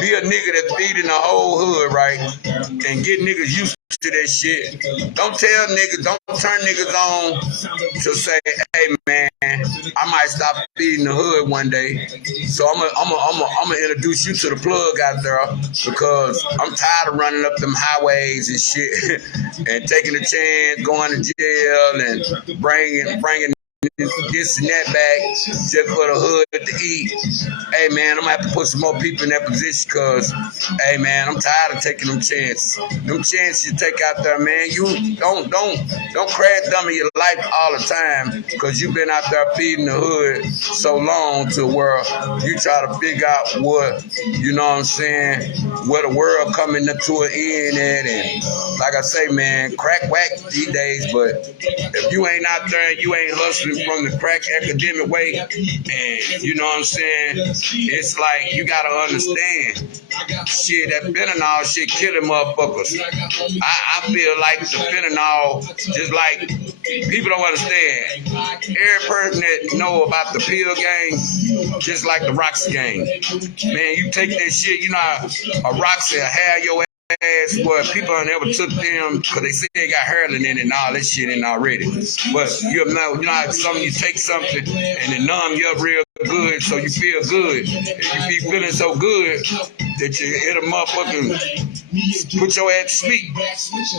be a nigga that's feeding the whole hood, right? And get niggas used to that shit. Don't tell niggas, don't turn niggas on to say, hey man, I might stop feeding the hood one day. So I'm gonna introduce you to the plug out there, because I'm tired of running up them highways and shit and taking a chance, going to jail and bringing this and that back just for the hood to eat. Hey man, I'm gonna have to put some more people in that position, cause hey man, I'm tired of taking them chances. Them chances you take out there, man, you don't crash dummy your life all the time, cause you've been out there feeding the hood so long to where you try to figure out what, you know what I'm saying, where the world coming to an end at. And like I say, man, crack whack these days, but if you ain't out there and you ain't hustling from the crack academic way, and you know what I'm saying, it's like you gotta understand, shit, that fentanyl shit killing motherfuckers. I feel like the fentanyl, just like people don't understand. Every person that know about the pill game, just like the Roxy game, man, you take that shit, you know, a Roxy will have your ass, but people never took them because they say they got heroin in it and all that shit in already. But you know how you take something and it numb you up real good, so you feel good. And you be feeling so good that you hit a motherfucking put your ass to sleep.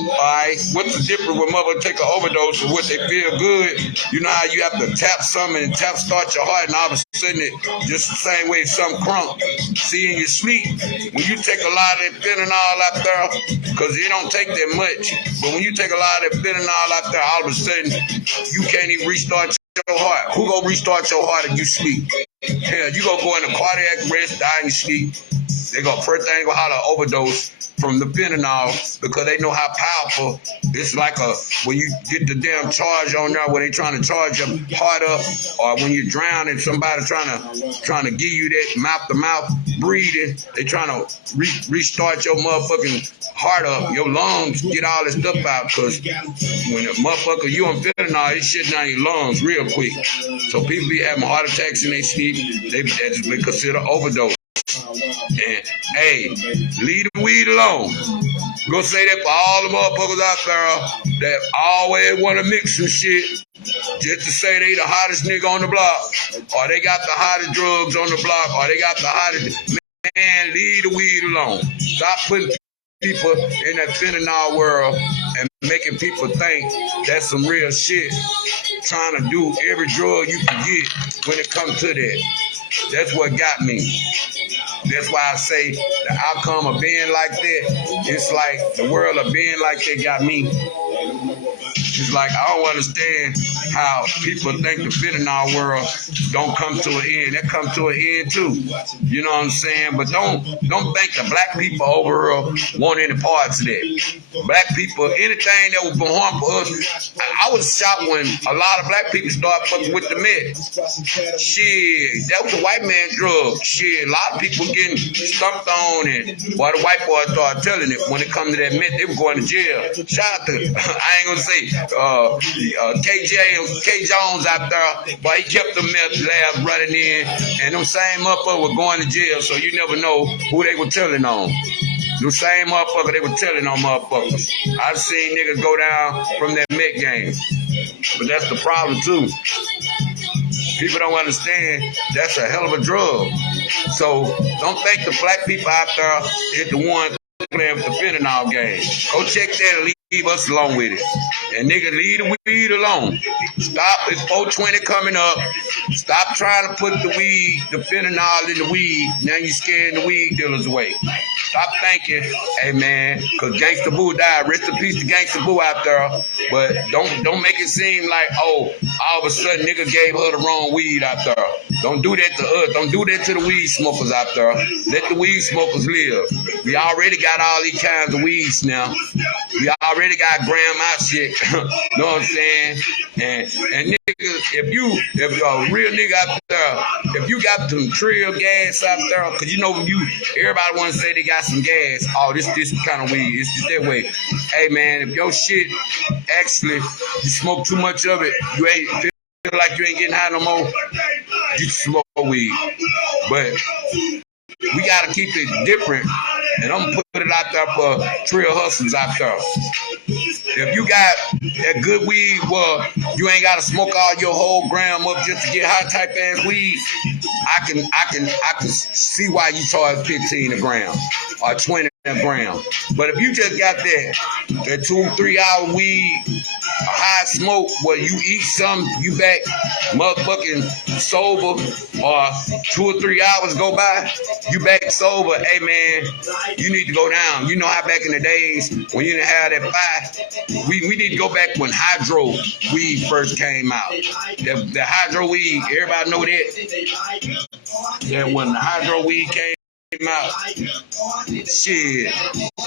Alright? What's the difference when motherfuckers take an overdose of what they feel good? You know how you have to tap something and start your heart, and all of a sudden it just the same way some crunk. See, in your sleep, when you take a lot of that fentanyl out there, because it don't take that much, but when you take a lot of that fentanyl out there, all of a sudden you can't even restart your heart. Who gonna restart your heart if you sleep? Hell, you gonna go into cardiac arrest, die in your sleep. They gonna first thing gonna holler overdose from the fentanyl, because they know how powerful it's like when you get the damn charge on there, when they trying to charge your heart up, or when you're drowning, somebody trying to give you that mouth to mouth breathing, they trying to restart your motherfucking heart up, your lungs, get all this stuff out, because when a motherfucker, you on fentanyl, it shit down your lungs real quick. So people be having heart attacks in their sleep, that's been considered overdose. And hey, leave the weed alone. Go say that for all the motherfuckers out there that always want to mix some shit just to say they the hottest nigga on the block, or they got the hottest drugs on the block, or they got the hottest. Man, leave the weed alone. Stop putting people in that fentanyl world and making people think that's some real shit. Trying to do every drug you can get when it comes to that. That's what got me. That's why I say the outcome of being like that, it's like the world of being like that got me. It's like I don't understand how people think the fentanyl world don't come to an end. That come to an end too. You know what I'm saying? But don't think the black people overall want any parts of that. Black people, anything that was born for us, I was shocked when a lot of black people started fucking with the meth. Shit, that was a white man drug. Shit, a lot of people getting stumped on, and while the white boys started telling it, when it come to that meth, they were going to jail. Shout out to, I ain't gonna say K Jones out there, but he kept the meth labs running in, and them same motherfuckers were going to jail, so you never know who they were telling on. The same motherfucker they were telling on motherfuckers. I've seen niggas go down from that meth game. But that's the problem too. People don't understand that's a hell of a drug. So don't think the black people out there is the ones playing with the fentanyl game. Go check that and leave us along with it. And nigga, leave the weed alone. Stop. It's 420 coming up. Stop trying to put the weed, the fentanyl in the weed. Now you scaring the weed dealers away. Stop thinking, hey man, cause Gangsta Boo died. Rest in peace to Gangsta Boo out there. But don't make it seem like, oh, all of a sudden nigga gave her the wrong weed out there. Don't do that to us. Don't do that to the weed smokers out there. Let the weed smokers live. We already got all these kinds of weeds now. We already got grandma shit. Know what I'm saying? And niggas, if a real nigga out there, if you got some Trill gas out there, cause you know everybody wanna say they got some gas. Oh, this kind of weed. It's just that way. Hey man, if your shit actually you smoke too much of it, you ain't feel like you ain't getting high no more, you smoke weed. But we gotta keep it different. And I'm gonna put it out there for Trill hustlers out there. If you got that good weed, well, you ain't gotta smoke all your whole gram up just to get high type ass weed. I can see why you charge 15 a gram or 20 a gram. But if you just got that 2-3 hour weed, a high smoke where you eat some, you back motherfucking sober, or 2 or 3 hours go by, you back sober. Hey man, you need to go down. You know how back in the days when you didn't have that fire, we need to go back when hydro weed first came out. The hydro weed, everybody know that. Yeah, when the hydro weed came out, shit,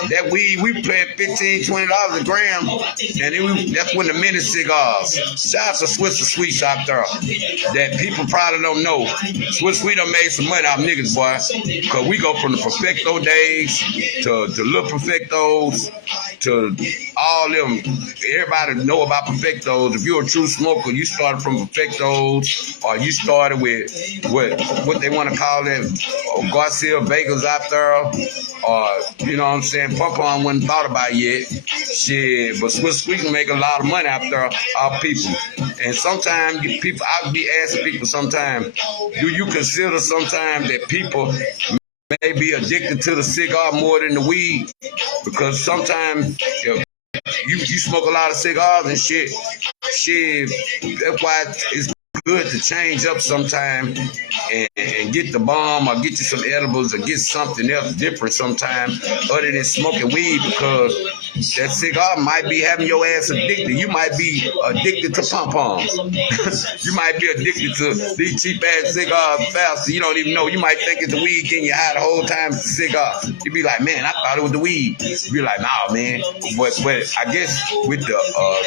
that weed we paying $15-$20 a gram, and that's when the mini cigars. Shout out to Swiss and Sweets out there that people probably don't know. Swiss Sweet done made some money out of niggas, boy, cause we go from the Perfecto days to Little Perfectos to all them. Everybody know about Perfectos. If you're a true smoker, you started from Perfectos, or you started with what they want to call that Garcia Vegas out there, or you know what I'm saying, Pump-On wasn't thought about yet. Shit, but Swiss Sweet can make a lot of money out there off people. And sometimes I'll be asking people sometimes, do you consider sometimes that people may be addicted to the cigar more than the weed? Because sometimes if you smoke a lot of cigars and shit, that's why it's good to change up sometime and get the bomb, or get you some edibles, or get something else different sometime other than smoking weed, because that cigar might be having your ass addicted. You might be addicted to pom-poms. You might be addicted to these cheap ass cigars faster. You don't even know. You might think it's the weed getting you high the whole time it's the cigar. You be like, man, I thought it was the weed. You be like, nah, man. But I guess with the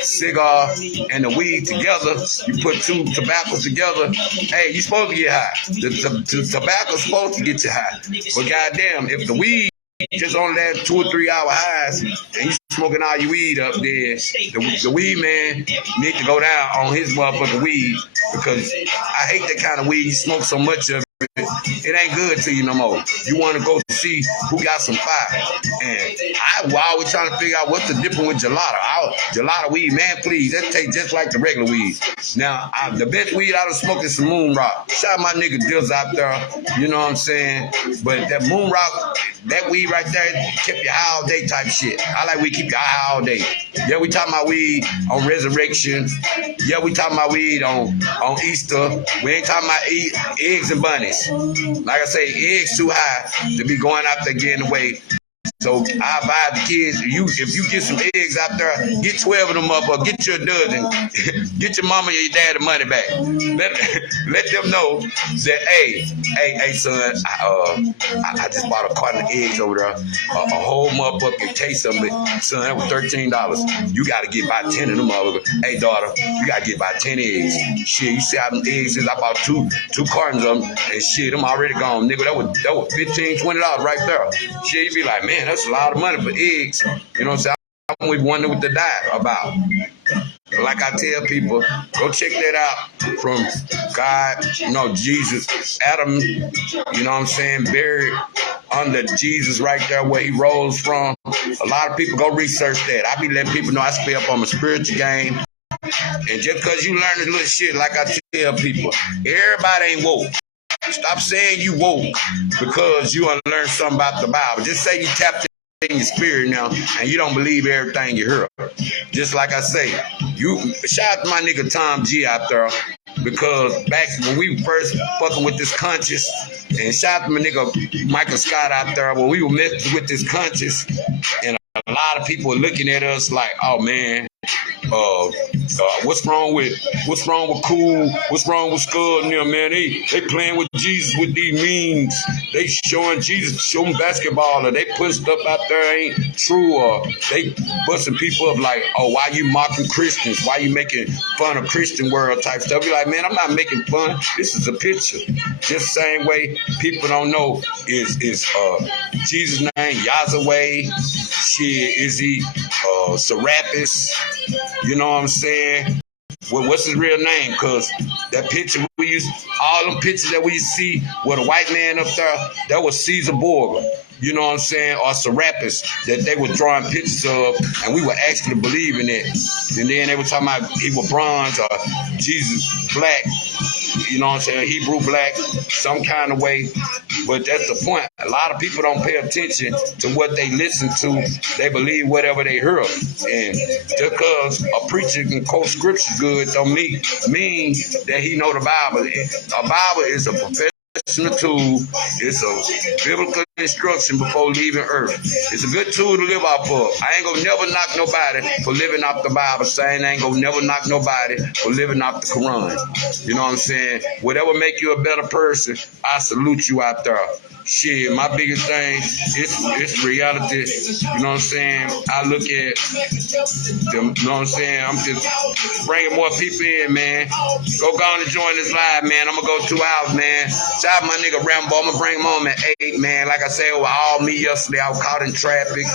cigar and the weed together, you put two tobaccos together, hey, you supposed to get high. The tobacco's supposed to get you high. But goddamn, if the weed just on that 2 or 3 hour highs and you smoking all your weed up there, the weed man need to go down on his motherfucking weed, because I hate that kind of weed. You smoke so much of it, it ain't good to you no more. You want to go see who got some fire. And I always trying to figure out what's the difference with gelato. Gelato weed, man, please, that tastes just like the regular weed. Now, the best weed I done smoked is some Moon Rock. Shout out my nigga Dills out there, you know what I'm saying? But that Moon Rock, that weed right there, kept you high all day type shit. I like we keep you high all day. Yeah, we talking about weed on Resurrection. Yeah, we talking about weed on Easter. We ain't talking about eggs and bunnies. Like I say, eggs too high to be going out there getting away. So I advise the kids, if you get some eggs out there, get 12 of them up, or get you a dozen. Get your mama and your daddy money back. Let them know that, hey, son, I just bought a carton of eggs over there, a whole motherfucking case of it. Son, that was $13. You got to get about 10 of them motherfuckers. Hey, daughter, you got to get about 10 eggs. Shit, you see how them eggs is? I bought two cartons of them, and shit, them already gone. Nigga, that was $15, $20 right there. Shit, you be like, man, that's a lot of money for eggs. You know what I'm saying? I'm always wondering what the diet about. Like I tell people, go check that out from God, Jesus, Adam, you know what I'm saying, buried under Jesus right there where he rose from. A lot of people go research that. I be letting people know I stay up on my spiritual game. And just because you learn this little shit, like I tell people, everybody ain't woke. Stop saying you woke because you want to learn something about the Bible. Just say you tapped in your spirit now, and you don't believe everything you hear. Just like I say, you shout out to my nigga Tom G out there, because back when we first fucking with this conscious, and shout out to my nigga Michael Scott out there, when we were messing with this conscious, and a lot of people were looking at us like, oh man, what's wrong with Cool? What's wrong with Scud and them, man? They playing with Jesus with these memes. They showing Jesus, showing basketball, or they putting stuff out there ain't true, or they busting people up like, oh, why you mocking Christians? Why you making fun of Christian world type stuff? Be like, man, I'm not making fun. This is a picture. Just the same way people don't know is Jesus' name Yahweh. Shit, is he Serapis? You know what I'm saying? Well, what's his real name? Because that picture we used, all them pictures that we see with a white man up there, that was Caesar Borgia. You know what I'm saying? Or Serapis, that they were drawing pictures of, and we were actually believing it. And then they were talking about he was bronze or Jesus black. You know what I'm saying? Hebrew black, some kind of way. But that's the point. A lot of people don't pay attention to what they listen to. They believe whatever they hear. And just because a preacher can quote scripture good don't mean that he know the Bible. A Bible is a professional tool. It's a biblical instruction before leaving earth. It's a good tool to live off of. I ain't gonna never knock nobody for living off the Bible, saying I ain't gonna never knock nobody for living off the Quran. You know what I'm saying? Whatever make you a better person, I salute you out there. Shit, my biggest thing it's reality. You know what I'm saying? I look at them, you know what I'm saying? I'm just bringing more people in, man. Go on and join this live, man. I'm gonna go 2 hours, man. Shout out my nigga Rambo. I'm gonna bring him home at 8, man. Like I said, it was all me yesterday. I was caught in traffic.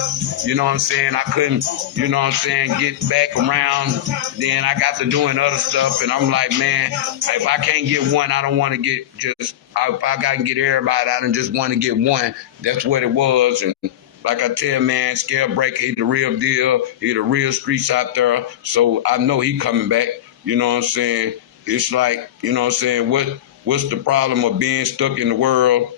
You know what I'm saying? I couldn't, you know what I'm saying, get back around. Then I got to doing other stuff, and I'm like, man, if I can't get one, I don't want to get just. If I got to get everybody, I don't just want to get one. That's what it was. And like I tell, man, Scalebreaker, he the real deal. He the real streets out there. So I know he coming back. You know what I'm saying? It's like, you know what I'm saying, what's the problem of being stuck in the world?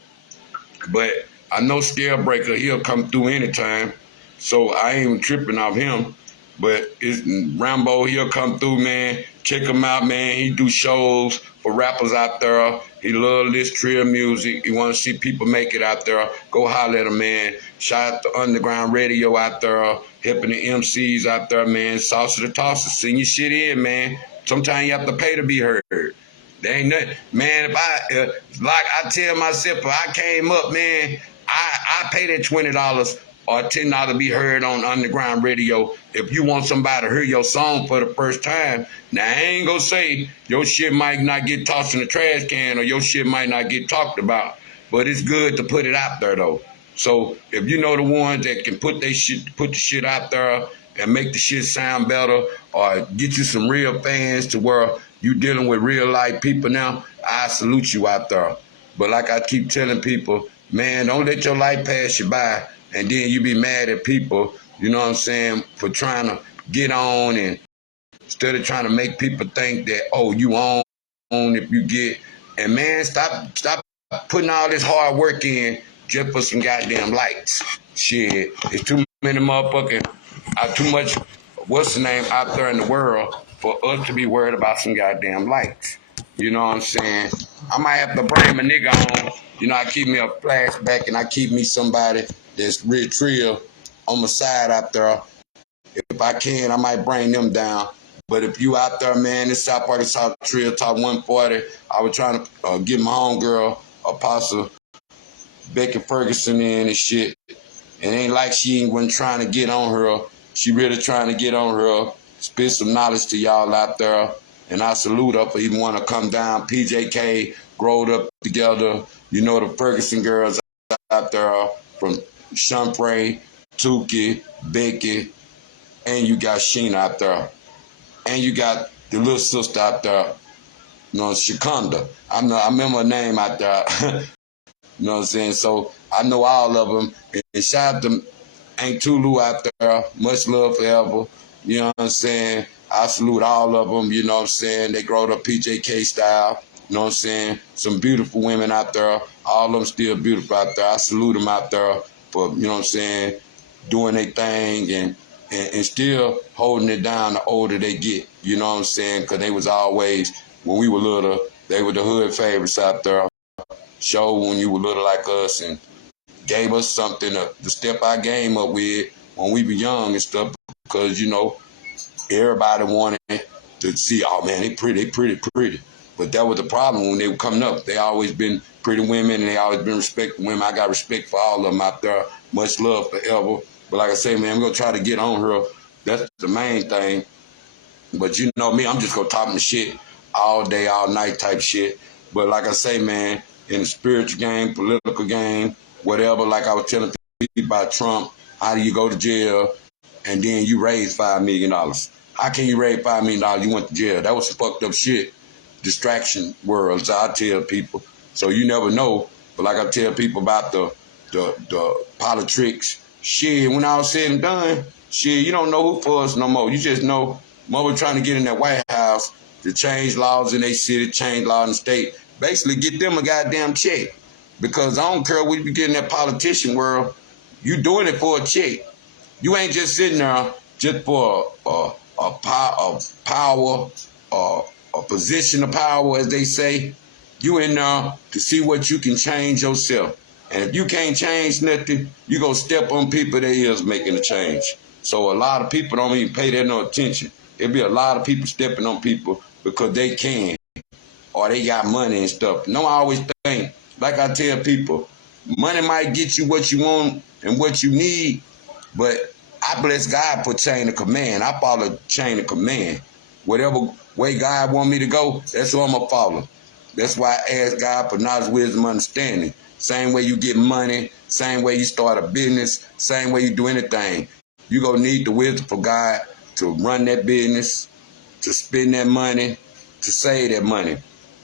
But I know Scalebreaker, he'll come through anytime. So I ain't even tripping off him. But it's Rambo, he'll come through, man. Check him out, man. He do shows for rappers out there. He love this Trill music. He want to see people make it out there. Go holler at him, man. Shout out to Underground Radio out there. Helping the MCs out there, man. Sauce to the tosser. Send your shit in, man. Sometimes you have to pay to be heard. There ain't nothing. Man, if I, like I tell myself, if I came up, man, I pay that $20 or $10 to be heard on Underground Radio. If you want somebody to hear your song for the first time, now I ain't gonna say your shit might not get tossed in the trash can or your shit might not get talked about, but it's good to put it out there though. So if you know the ones that can put the shit out there and make the shit sound better, or get you some real fans to where you dealing with real life people now, I salute you out there. But like I keep telling people, man, don't let your life pass you by. And then you be mad at people, you know what I'm saying, for trying to get on, and instead of trying to make people think that, oh, you on if you get. And man, stop putting all this hard work in just for some goddamn likes. Shit, it's too many motherfucking, too much, what's the name, out there in the world for us to be worried about some goddamn likes. You know what I'm saying? I might have to bring my nigga on. You know, I keep me a flashback, and I keep me somebody that's real Trill on my side out there. If I can, I might bring them down. But if you out there, man, this South Park, South Trill, Top 140, I was trying to get my homegirl, Apostle Becky Ferguson in and shit. It ain't like she wasn't trying to get on her. She really trying to get on her, spit some knowledge to y'all out there. And I salute her for even want to come down. PJK, growed up together. You know the Ferguson girls out there from Shumpray, Tukey, Becky, and you got Sheena out there. And you got the little sister out there, you know, Shakunda. I remember her name out there. You know what I'm saying? So I know all of them. And shout out to Ain't Tulu out there. Much love forever. You know what I'm saying? I salute all of them. You know what I'm saying? They growed up PJK style. You know what I'm saying? Some beautiful women out there. All of them still beautiful out there. I salute them out there for, you know what I'm saying, doing their thing and still holding it down the older they get. You know what I'm saying? Because they was always, when we were little, they were the hood favorites out there. Show when you were little like us and gave us something to step our game up with when we were young and stuff. Because, you know, everybody wanted to see, oh man, they pretty. But that was the problem when they were coming up. They always been pretty women and they always been respected women. I got respect for all of them out there. Much love forever. But like I say, man, we're going to try to get on her. That's the main thing. But you know me, I'm just going to talk my shit all day, all night type shit. But like I say, man, in the spiritual game, political game, whatever, like I was telling people about Trump, how do you go to jail and then you raise $5 million? How can you raise $5 million? You went to jail. That was some fucked up shit. Distraction worlds, I tell people. So you never know. But like I tell people about the politics, shit, when all said and done, shit, you don't know who for us no more. You just know mother trying to get in that White House to change laws in their city, change laws in the state. Basically get them a goddamn check. Because I don't care what you get in that politician world, you doing it for a check. You ain't just sitting there just for a power, a position of power, as they say. You in there to see what you can change yourself. And if you can't change nothing, you go step on people that is making a change. So a lot of people don't even pay that no attention. There'll be a lot of people stepping on people because they can or they got money and stuff. No, I always think, like I tell people, money might get you what you want and what you need, but I bless God for chain of command. I follow chain of command. Whatever way God want me to go, that's what I'm going to follow. That's why I ask God for knowledge, wisdom, understanding. Same way you get money, same way you start a business, same way you do anything. You're going to need the wisdom for God to run that business, to spend that money, to save that money.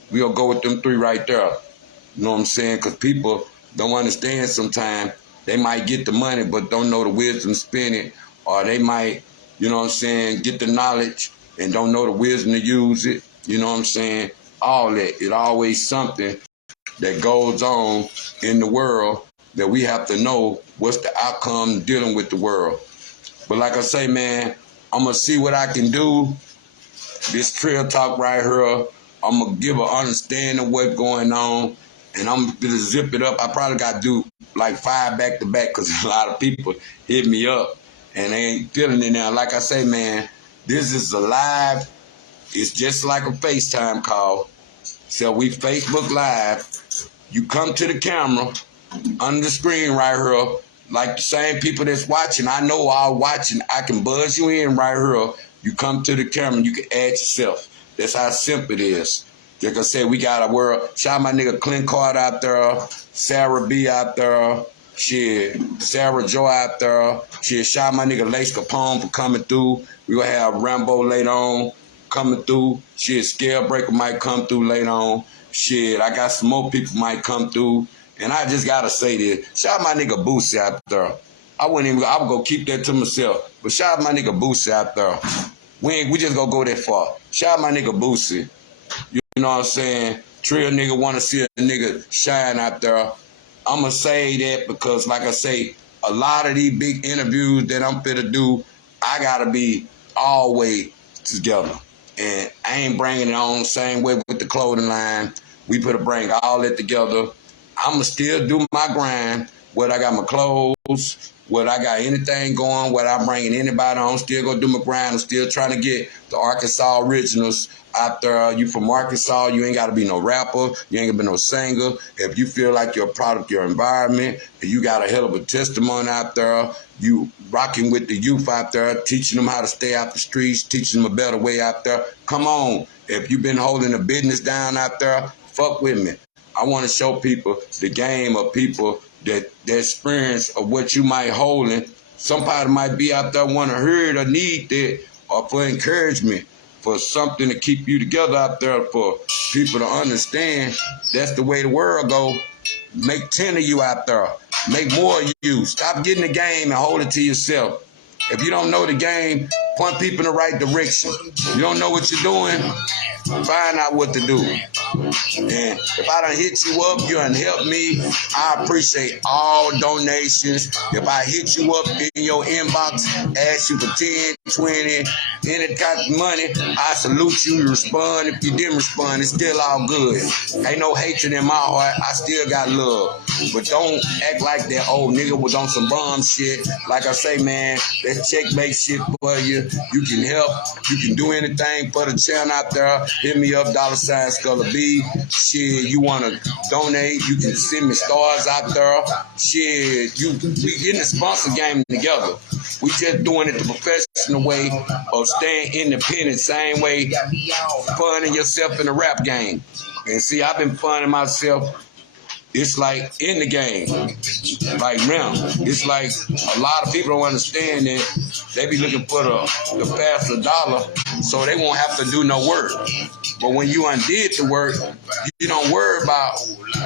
We're going to go with them three right there. You know what I'm saying? Because people don't understand sometimes. They might get the money but don't know the wisdom to spend it. Or they might, you know what I'm saying, get the knowledge and don't know the wisdom to use it. You know what I'm saying? All that. It's always something that goes on in the world that we have to know what's the outcome dealing with the world. But like I say, man, I'm going to see what I can do. This Trill talk right here, I'm going to give an understanding of what's going on. And I'm going to zip it up. I probably got to do like 5 back to back because a lot of people hit me up and they ain't feeling it now. Like I say, man, this is a live. It's just like a FaceTime call. So we Facebook Live. You come to the camera on the screen right here, like the same people that's watching. I know all watching. I can buzz you in right here. You come to the camera, you can add yourself. That's how simple it is. Like I said, we got a world. Shout my nigga Clint Carter out there, Sarah B out there, shit, Sarah Joy out there. Shit, shout my nigga Lace Capone for coming through. We gonna have Rambo later on coming through. Shit, Scalebreaker might come through later on. Shit, I got some more people might come through. And I just gotta say this. Shout my nigga Boosie out there. I would go keep that to myself. But shout my nigga Boosie out there. We just gonna go that far. Shout my nigga Boosie. You know what I'm saying? Trill nigga want to see a nigga shine out there. I'm going to say that because, like I say, a lot of these big interviews that I'm finna do, I got to be all way together. And I ain't bringing it on the same way with the clothing line. We put to bring all that together. I'm going to still do my grind, whether I got my clothes, whether I got anything going, whether I'm bringing anybody on, still going to do my grind. I'm still trying to get the Arkansas originals out there. You from Arkansas, you ain't got to be no rapper, you ain't got to be no singer. If you feel like you're a product of your environment, and you got a hell of a testimony out there, you rocking with the youth out there, teaching them how to stay out the streets, teaching them a better way out there, come on. If you've been holding a business down out there, fuck with me. I want to show people the game of people that the experience of what you might hold in. Somebody might be out there want to hear it or need that, or for encouragement, for something to keep you together out there, for people to understand that's the way the world go. Make 10 of you out there. Make more of you. Stop getting the game and hold it to yourself. If you don't know the game, point people in the right direction. You don't know what you're doing, find out what to do. And if I done hit you up, you done help me, I appreciate all donations. If I hit you up in your inbox, ask you for 10, 20, any kind of money, I salute you, respond. If you didn't respond, it's still all good. Ain't no hatred in my heart, I still got love. But don't act like that old nigga was on some bum shit. Like I say, man, that checkmate shit for you. You can help. You can do anything for the channel out there. Hit me up, $Scully. Shit, you want to donate, you can send me stars out there. Shit, we getting the sponsor game together. We just doing it the professional way of staying independent, same way funding yourself in the rap game. And see, I've been funding myself. It's like in the game, like now, it's like a lot of people don't understand that they be looking for the faster dollar, so they won't have to do no work. But when you undid the work, you don't worry about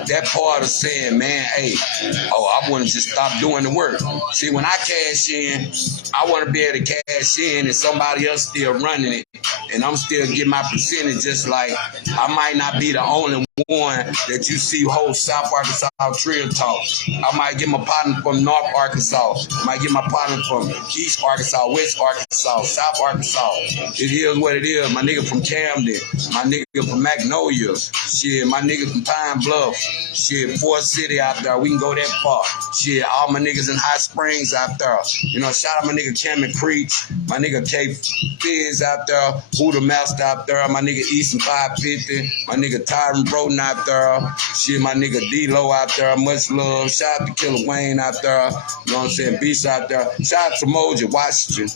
that part of saying, man, hey, I want to just stop doing the work. See, when I cash in, I want to be able to cash in and somebody else still running it, and I'm still getting my percentage. Just like I might not be the only one that you see whole South Arkansas Trill talk. I might get my partner from North Arkansas. I might get my partner from East Arkansas, West Arkansas, South Arkansas. It is what it is. My nigga from Camden, my nigga from Magnolia, shit, my nigga from Pine Bluff, shit, Fort City out there. We can go that far. Shit, all my niggas in Hot Springs out there. You know, shout out my nigga Cameron Creek, my nigga K Fizz out there, Who the Master out there, my nigga Easton 550, my nigga Tyron Broden out there, shit, my nigga D-Lo out there, much love. Shout out to Killer Wayne out there, you know what I'm saying, Beast out there. Shout out to Moja Washington,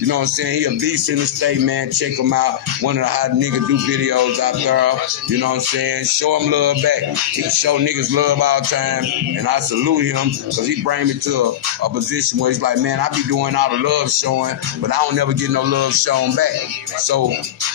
you know what I'm saying, he a beast in the state, man. Check him out, one of the hot niggas do videos out there, you know what I'm saying, show him love back. He show niggas love all the time, and I salute him, because he bring me to a position where he's like, man, I be doing all the love showing, but I don't never get no love shown back. So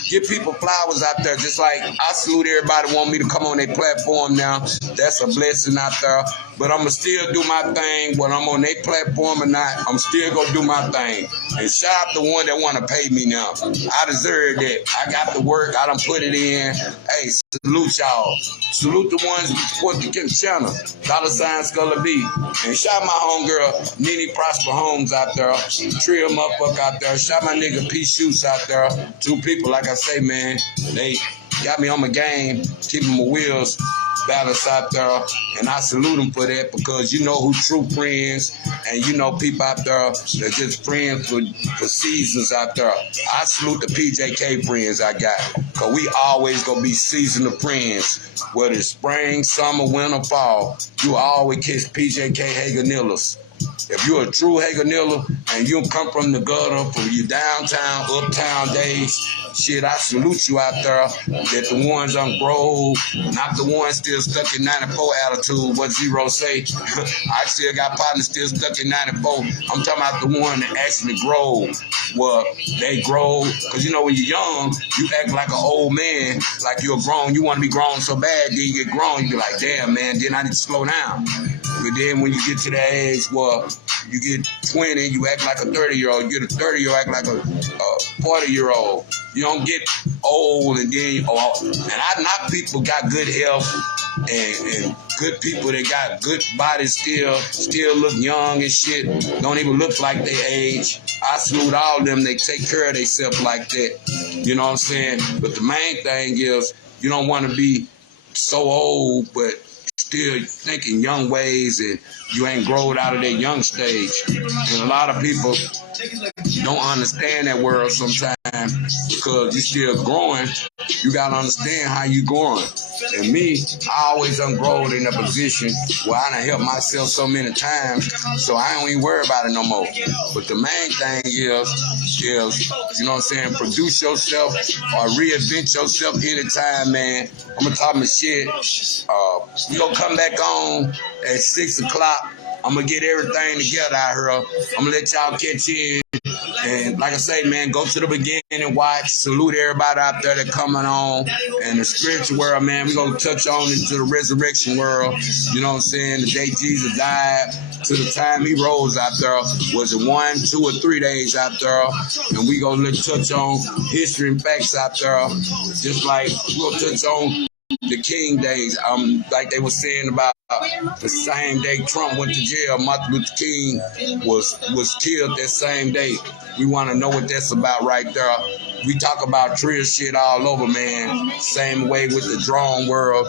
give people flowers out there, just like I salute everybody want me to come on their platform now. That's a blessing out there. But I'ma still do my thing, whether I'm on their platform or not. I'm still gonna do my thing. And shout out the one that wanna pay me now. I deserve that. I got the work, I done put it in. Hey, salute y'all. Salute the ones who support the channel. $Scully. And shout my homegirl, Nene Prosper Homes out there. Trill motherfucker out there. Shout my nigga P Shoots out there. Two people, like I say, man, they got me on my game, keeping my wheels balanced out there, and I salute them for that, because you know who true friends, and you know people out there that just friends for seasons out there. I salute the PJK friends I got, because we always gonna be seasonal friends, whether it's spring, summer, winter, fall. You always catch PJK Haganillas. If you're a true Haganilla and you come from the gutter, from your downtown, uptown days, shit, I salute you out there. That the ones on Grove, not the ones still stuck in 94 attitude, what Zero say. I still got partners still stuck in 94. I'm talking about the one that actually grow. Well, they grow, because you know when you're young, you act like an old man, like you're grown. You want to be grown so bad, then you get grown, you be like, damn, man, then I need to slow down. But then when you get to that age where you get 20, you act like a 30-year-old. You get a 30-year-old, act like a 40-year-old. You don't get old and then, and I knock people got good health and good people that got good bodies still look young and shit, don't even look like they age. I salute all of them, they take care of themselves like that. You know what I'm saying? But the main thing is, you don't want to be so old, but still thinking young ways, and you ain't growed out of that young stage. And a lot of people don't understand that world sometimes, because you still growing. You gotta understand how you growing. And me, I always done grown in a position where I done helped myself so many times, so I don't even worry about it no more. But the main thing is, you know what I'm saying, produce yourself or reinvent yourself anytime, man. I'm gonna talk my shit. We gonna come back on at 6 o'clock. I'm gonna get everything together out here. I'm gonna let y'all catch in. And like I say, man, go to the beginning and watch. Salute everybody out there that coming on. And the spiritual world, man, we gonna touch on into the resurrection world. You know what I'm saying? The day Jesus died to the time he rose out there. Was it 1, 2, or 3 days out there? And we gonna touch on history and facts out there. Just like we gonna touch on the King days, like they were saying about the same day Trump went to jail, Martin Luther King was killed that same day. We want to know what that's about right there. We talk about Trill shit all over, man. Same way with the drone world.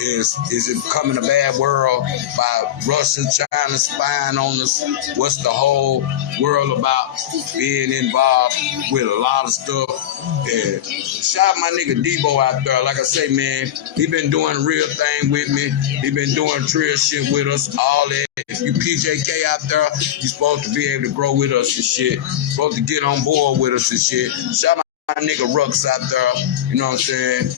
Is it becoming a bad world by Russia, China spying on us? What's the whole world about being involved with a lot of stuff? And shout out my nigga Debo out there. Like I say, man, he been doing the real thing with me. He been doing Trill shit with us, all that. If you PJK out there, you supposed to be able to grow with us and shit. Supposed to get on board with us and shit. Shout out my nigga Rux out there, you know what I'm saying?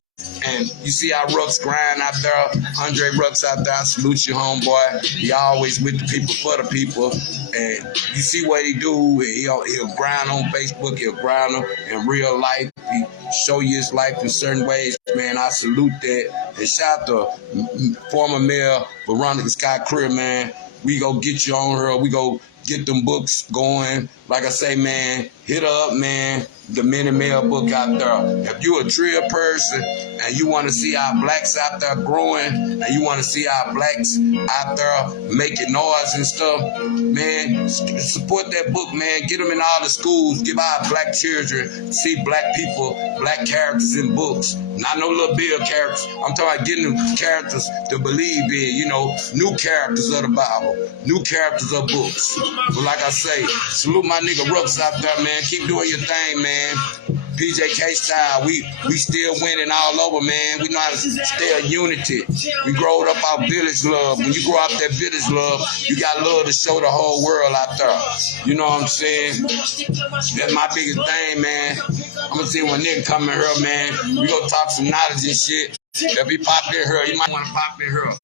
And you see how Rux grind out there, Andre Rux out there, I salute you, homeboy. He always with the people, for the people. And you see what he do, he'll grind on Facebook, he'll grind in real life. He show you his life in certain ways, man. I salute that. And shout out to former mayor Veronica Scott Crib, man. We go get you on her, we go get them books going. Like I say, man, hit her up, man. The Mini Mail book out there. If you a Trill person and you want to see our blacks out there growing and you want to see our blacks out there making noise and stuff, man, support that book, man. Get them in all the schools. Give our black children see black people, black characters in books. Not no little Bill characters. I'm talking about getting them characters to believe in, you know, new characters of the Bible, new characters of books. But like I say, salute my nigga Rooks out there, man. Keep doing your thing, man. PJK style, we still winning all over, man. We know how to stay a unity. We growed up our village love. When you grow up that village love, you got love to show the whole world out there. You know what I'm saying? That's my biggest thing, man. I'm gonna see when nigga come in here, man. We gonna talk some knowledge and shit. If he pop in here, you might want to pop in here.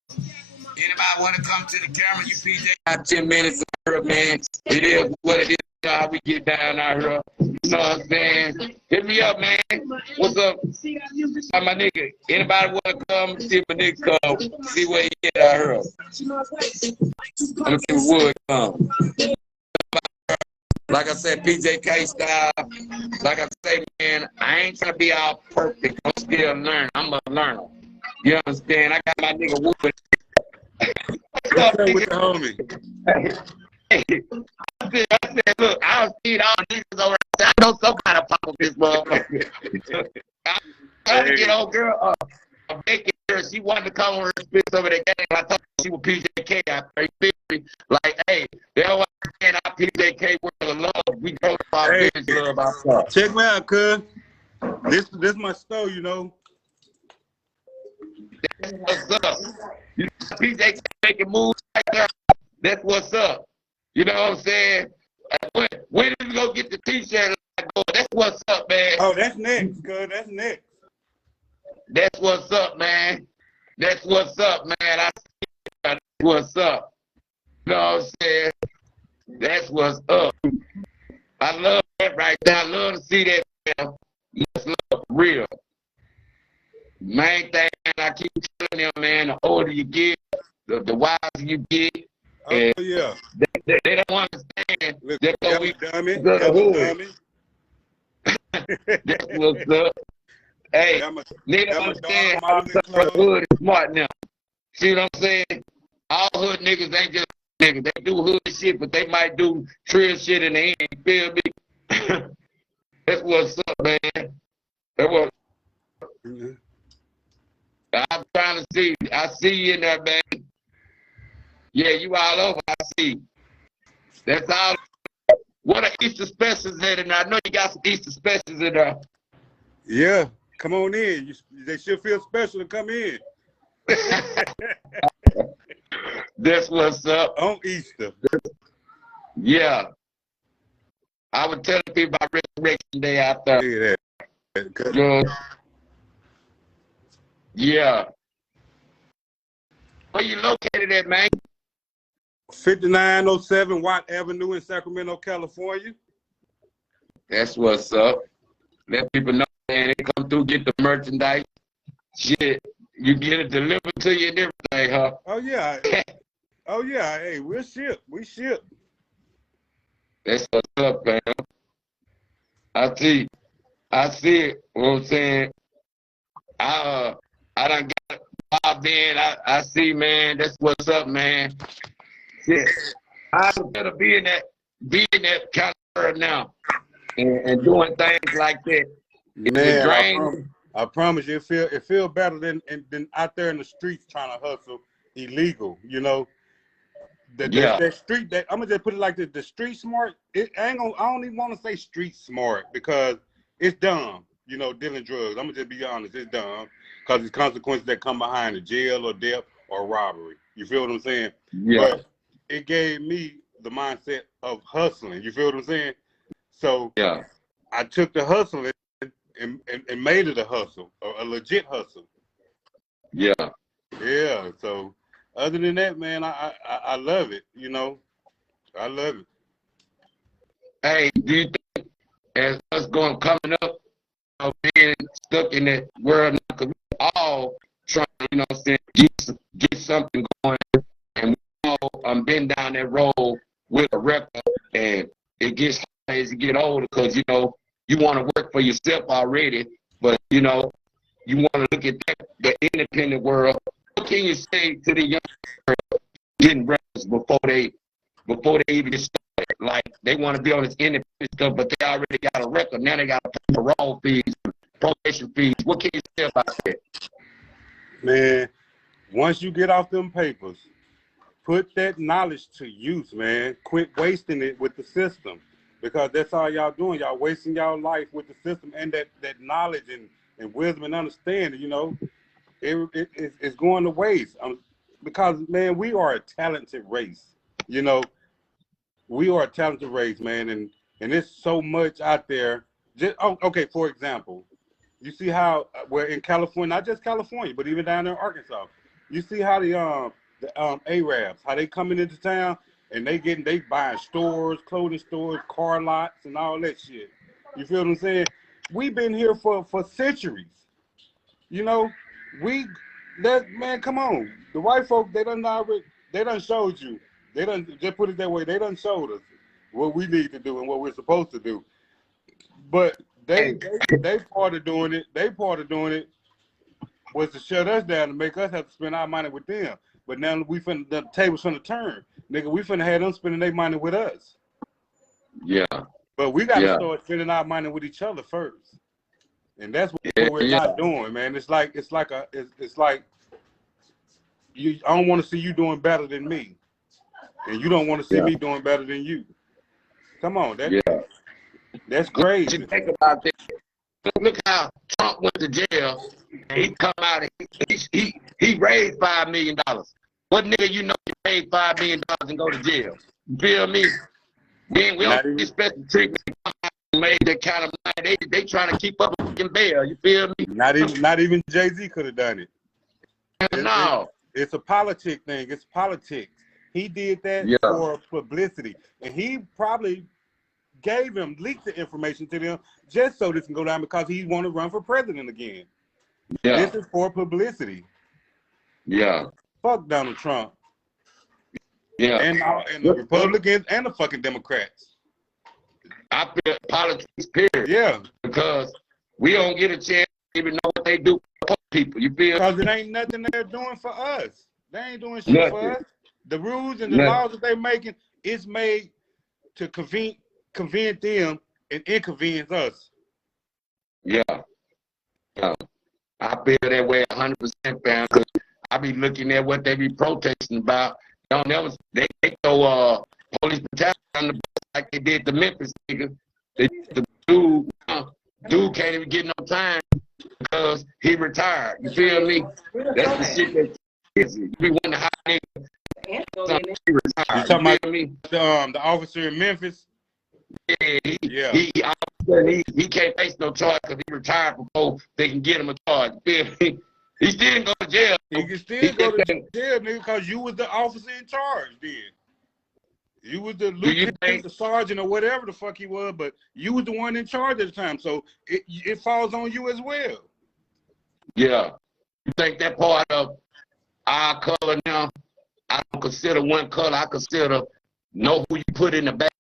Anybody want to come to the camera? You PJ got 10 minutes in here, man. It is what it is. How we get down out here. You know what I'm saying? Hit me up, man. What's up? My nigga. Anybody want to come? See if my nigga come. See where he get out here. I'm see Wood come. Like I said, PJK style. Like I say, man, I ain't trying to be all perfect. I'm still learning. I'm a learner. You understand? I got my nigga Wood. What's up, nigga? With the homie? I said, look, I don't see all the niggas over there. I know somebody pop up this motherfucker. I'm trying to get old girl making sure she wanted to come over and spit some of that game. I thought she was PJK out there. Like, hey, they don't understand our PJK world of love. We grow up our business love ourselves. Check me out, cuz. This my store, you know. That's what's up. You know, PJK making moves right there. That's what's up. You know what I'm saying? When did we go get the t-shirt? That's what's up, man. Oh, that's next, cuz. That's next. That's what's up, man. That's what's up, man. I see that's what's up. You know what I'm saying? That's what's up. I love that right there. I love to see that, man. Much love, for real. Main thing I keep telling them, man, the older you get, the wiser you get. Oh, yeah. They don't understand. Look, That's we dummy. That's what's up. Hey, they don't understand how the hood is smart now. See what I'm saying? All hood niggas ain't just niggas. They do hood shit, but they might do Trill shit in the end. You feel me? That's what's up, man. That's what. I'm trying to see. I see you in there, man. Yeah, you all over. I see. That's all. What are Easter specials in there? And I know you got some Easter specials in there. Yeah, come on in. They should feel special to come in. That's what's up. On Easter. Yeah. I would tell people about Resurrection Day out there. Yeah, that. Yeah. Where you located at, man? 5907 Watt Avenue in Sacramento, California. That's what's up. Let people know, man. They come through, get the merchandise. Shit, you get it delivered to you and everything, huh? Oh yeah. Oh yeah. Hey, we'll ship. We ship. That's what's up, man. I see it. You know what I'm saying? I done got bobbed in. I see, man. That's what's up, man. Shit. I gotta be in that kind of world now and doing things like that. Man, I promise you, it feel better than out there in the streets trying to hustle illegal. You know, that street. That I'm gonna just put it like this: the street smart. I don't even want to say street smart because it's dumb. You know, dealing drugs. I'm gonna just be honest, it's dumb because it's consequences that come behind it: jail or death or robbery. You feel what I'm saying? Yeah. But it gave me the mindset of hustling. You feel what I'm saying? So yeah, I took the hustling and made it a hustle, a legit hustle. Yeah. Yeah. So other than that, man, I love it. You know, I love it. Hey, do you think as us coming up, being stuck in that world now, because we all trying, you know what I'm saying, get something going, and we all been down that road with a record, and it gets hard as you get older because, you know, you want to work for yourself already, but, you know, you want to look at the independent world. What can you say to the young girls getting records before they even get started? Like, they want to be on this independent stuff, but they already got a record. Now they got to pay parole fees, probation fees. What can you say about that? Man, once you get off them papers, put that knowledge to use, man. Quit wasting it with the system, because that's all y'all doing. Y'all wasting y'all life with the system and that knowledge and wisdom and understanding, you know. It's going to waste. Because, man, we are a talented race. You know, we are a talented race, man, and there's so much out there. Okay, for example, you see how we're in California, not just California, but even down there in Arkansas. You see how the Arabs, how they coming into town and they buying stores, clothing stores, car lots, and all that shit. You feel what I'm saying? We've been here for centuries. You know, man, come on. The white folk, they done showed you. They done, just put it that way, they done showed us what we need to do and what we're supposed to do. But they part of doing it. They part of doing it was to shut us down and make us have to spend our money with them. But now the table's finna turn. Nigga, we finna have them spending their money with us. Yeah. But we gotta start spending our money with each other first. And that's what we're not doing, man. It's like I don't want to see you doing better than me. And you don't want to see me doing better than you. Come on, that's crazy. What you think about that? Look how Trump went to jail and he come out and he raised $5 million. What nigga you know he raised $5 million and go to jail? You feel me? We don't get special treatment. Made that kind of money. They trying to keep up with bail. You feel me? Not even Jay-Z could have done it. No. It's a politic thing. It's politics. He did that for publicity, and he probably leaked the information to them just so this can go down because he want to run for president again. Yeah. This is for publicity. Yeah. Fuck Donald Trump. Yeah. And the Republicans and the fucking Democrats. I feel politics, period. Yeah. Because we don't get a chance to even know what they do for people. You feel? Because it ain't nothing they're doing for us. They ain't doing shit for us. The rules and the laws that they're making is made to convince them and inconvenience us. Yeah. I feel that way 100%, fam. Because I be looking at what they be protesting about. They throw police brutality on the bus like they did the Memphis nigga. The dude can't even get no time because he retired. You feel me? That's the shit that is. You be wanting to hire nigga. He retired. You talking about me? The officer in Memphis? He can't face no charge because he retired before they can get him a charge. You feel me? He still can go to jail. He can still go to jail, nigga, because you was the officer in charge then. You was the Do you lieutenant, think? the sergeant, or whatever the fuck he was, but you was the one in charge at the time, so it falls on you as well. Yeah. You think that part of our color now? I don't consider one color. I consider know who you put in the back.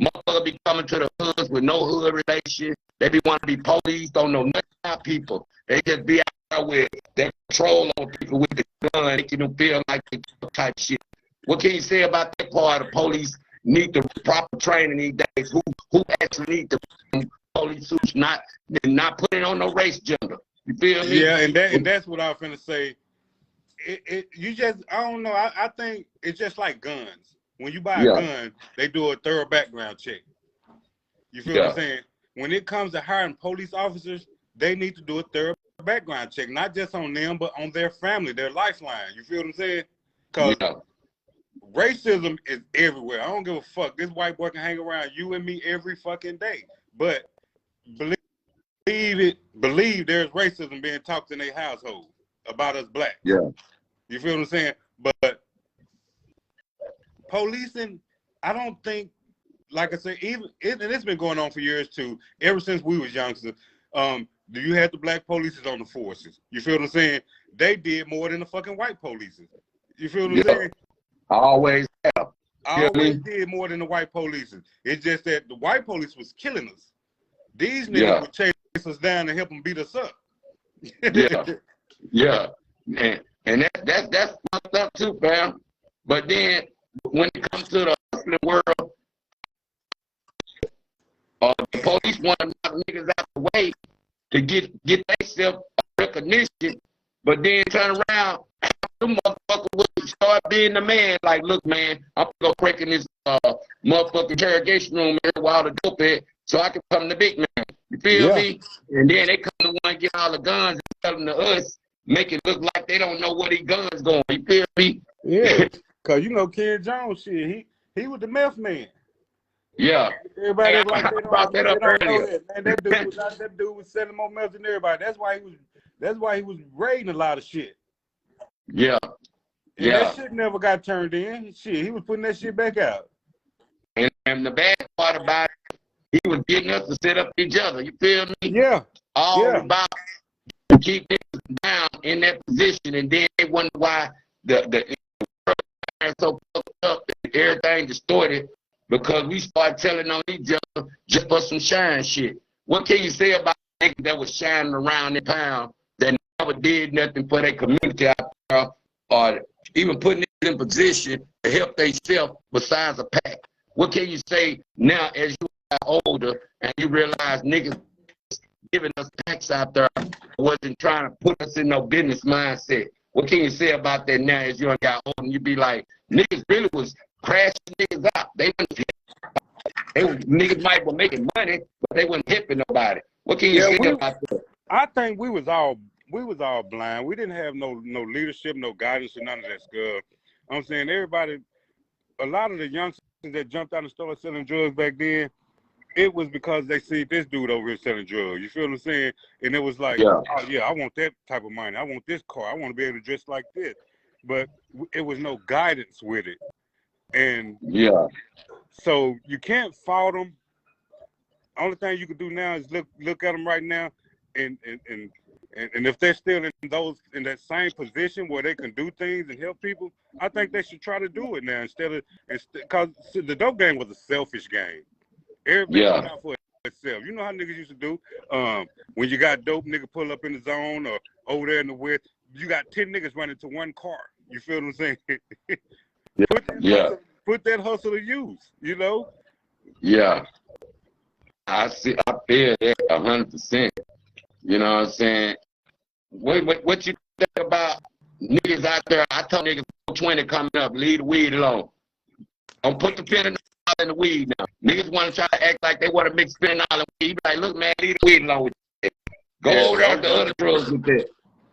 Motherfucker be coming to the hoods with no hood relation. They be want to be police, don't know nothing about people. They just be out there with that control on people with the gun, making them feel like they type shit. What can you say about that part of police need the proper training these days? Who actually need the police suits, not putting on no race gender? You feel me? Yeah, and that's what I was finna say. You just, I don't know. I think it's just like guns. When you buy a gun, they do a thorough background check. You feel what I'm saying? When it comes to hiring police officers, they need to do a thorough background check, not just on them, but on their family, their lifeline. You feel what I'm saying? Because racism is everywhere. I don't give a fuck. This white boy can hang around you and me every fucking day. But believe there's racism being talked in their household about us blacks. Yeah. You feel what I'm saying? But policing, I don't think, like I said, and it's been going on for years too, ever since we was youngsters. Do you have the black police on the forces? You feel what I'm saying? They did more than the fucking white police. You feel what I'm saying? Always have. Always did more than the white police. It's just that the white police was killing us. These niggas would chase us down and help them beat us up. Yeah. And that's fucked up too, fam. But then when it comes to the hustling world, the police want to knock niggas out the way to get themselves recognition, but then turn around, them motherfuckers will start being the man. Like, look, man, I'm gonna go break in this motherfucking interrogation room here while the dope at, so I can become the big man. You feel me? And then they come to one get all the guns and tell them to us, make it look like they don't know where these guns going. You feel me? Yeah, cause you know Ken Jones, shit, he was the meth man. Yeah. Everybody like they brought that up don't know earlier. that, man. That dude was selling more meth than everybody. That's why he was raiding a lot of shit. Yeah. And that shit never got turned in. Shit, he was putting that shit back out. And the bad part about it, he was getting us to set up each other. You feel me? Yeah. All about to keep them down in that position, and then they wonder why the world is so fucked up and everything distorted because we started telling on each other just for some shine shit. What can you say about niggas that was shining around in town that never did nothing for their community out there, or even putting it in position to help themselves besides a pack? What can you say now as you got older and you realize niggas giving us packs out there wasn't trying to put us in no business mindset? What can you say about that now as you got older and you be like, niggas really was crashing niggas out. Niggas might be making money, but they wasn't hipping nobody. What can you say about that? I think we was all blind. We didn't have no leadership, no guidance, or none of that stuff. I'm saying everybody, a lot of the youngsters that jumped out and started selling drugs back then, it was because they see this dude over here selling drugs. You feel what I'm saying? And it was like, oh yeah, I want that type of money. I want this car. I want to be able to dress like this. But it was no guidance with it. And so you can't fault them. Only thing you can do now is look at them right now, and if they're still in that same position where they can do things and help people, I think they should try to do it now because the dope game was a selfish game. Everybody was out for itself. You know how niggas used to do. When you got dope, nigga pull up in the zone or over there in the west, you got 10 niggas running to one car. You feel what I'm saying? Put that hustle to use, you know? Yeah. I feel that 100%. You know what I'm saying? What you think about niggas out there? I tell niggas 20 coming up, leave the weed alone. Don't put the fentanyl in the weed now. Niggas want to try to act like they want to mix fentanyl and weed. You be like, look, man, leave the weed alone with that. Go over there with the other drugs with that.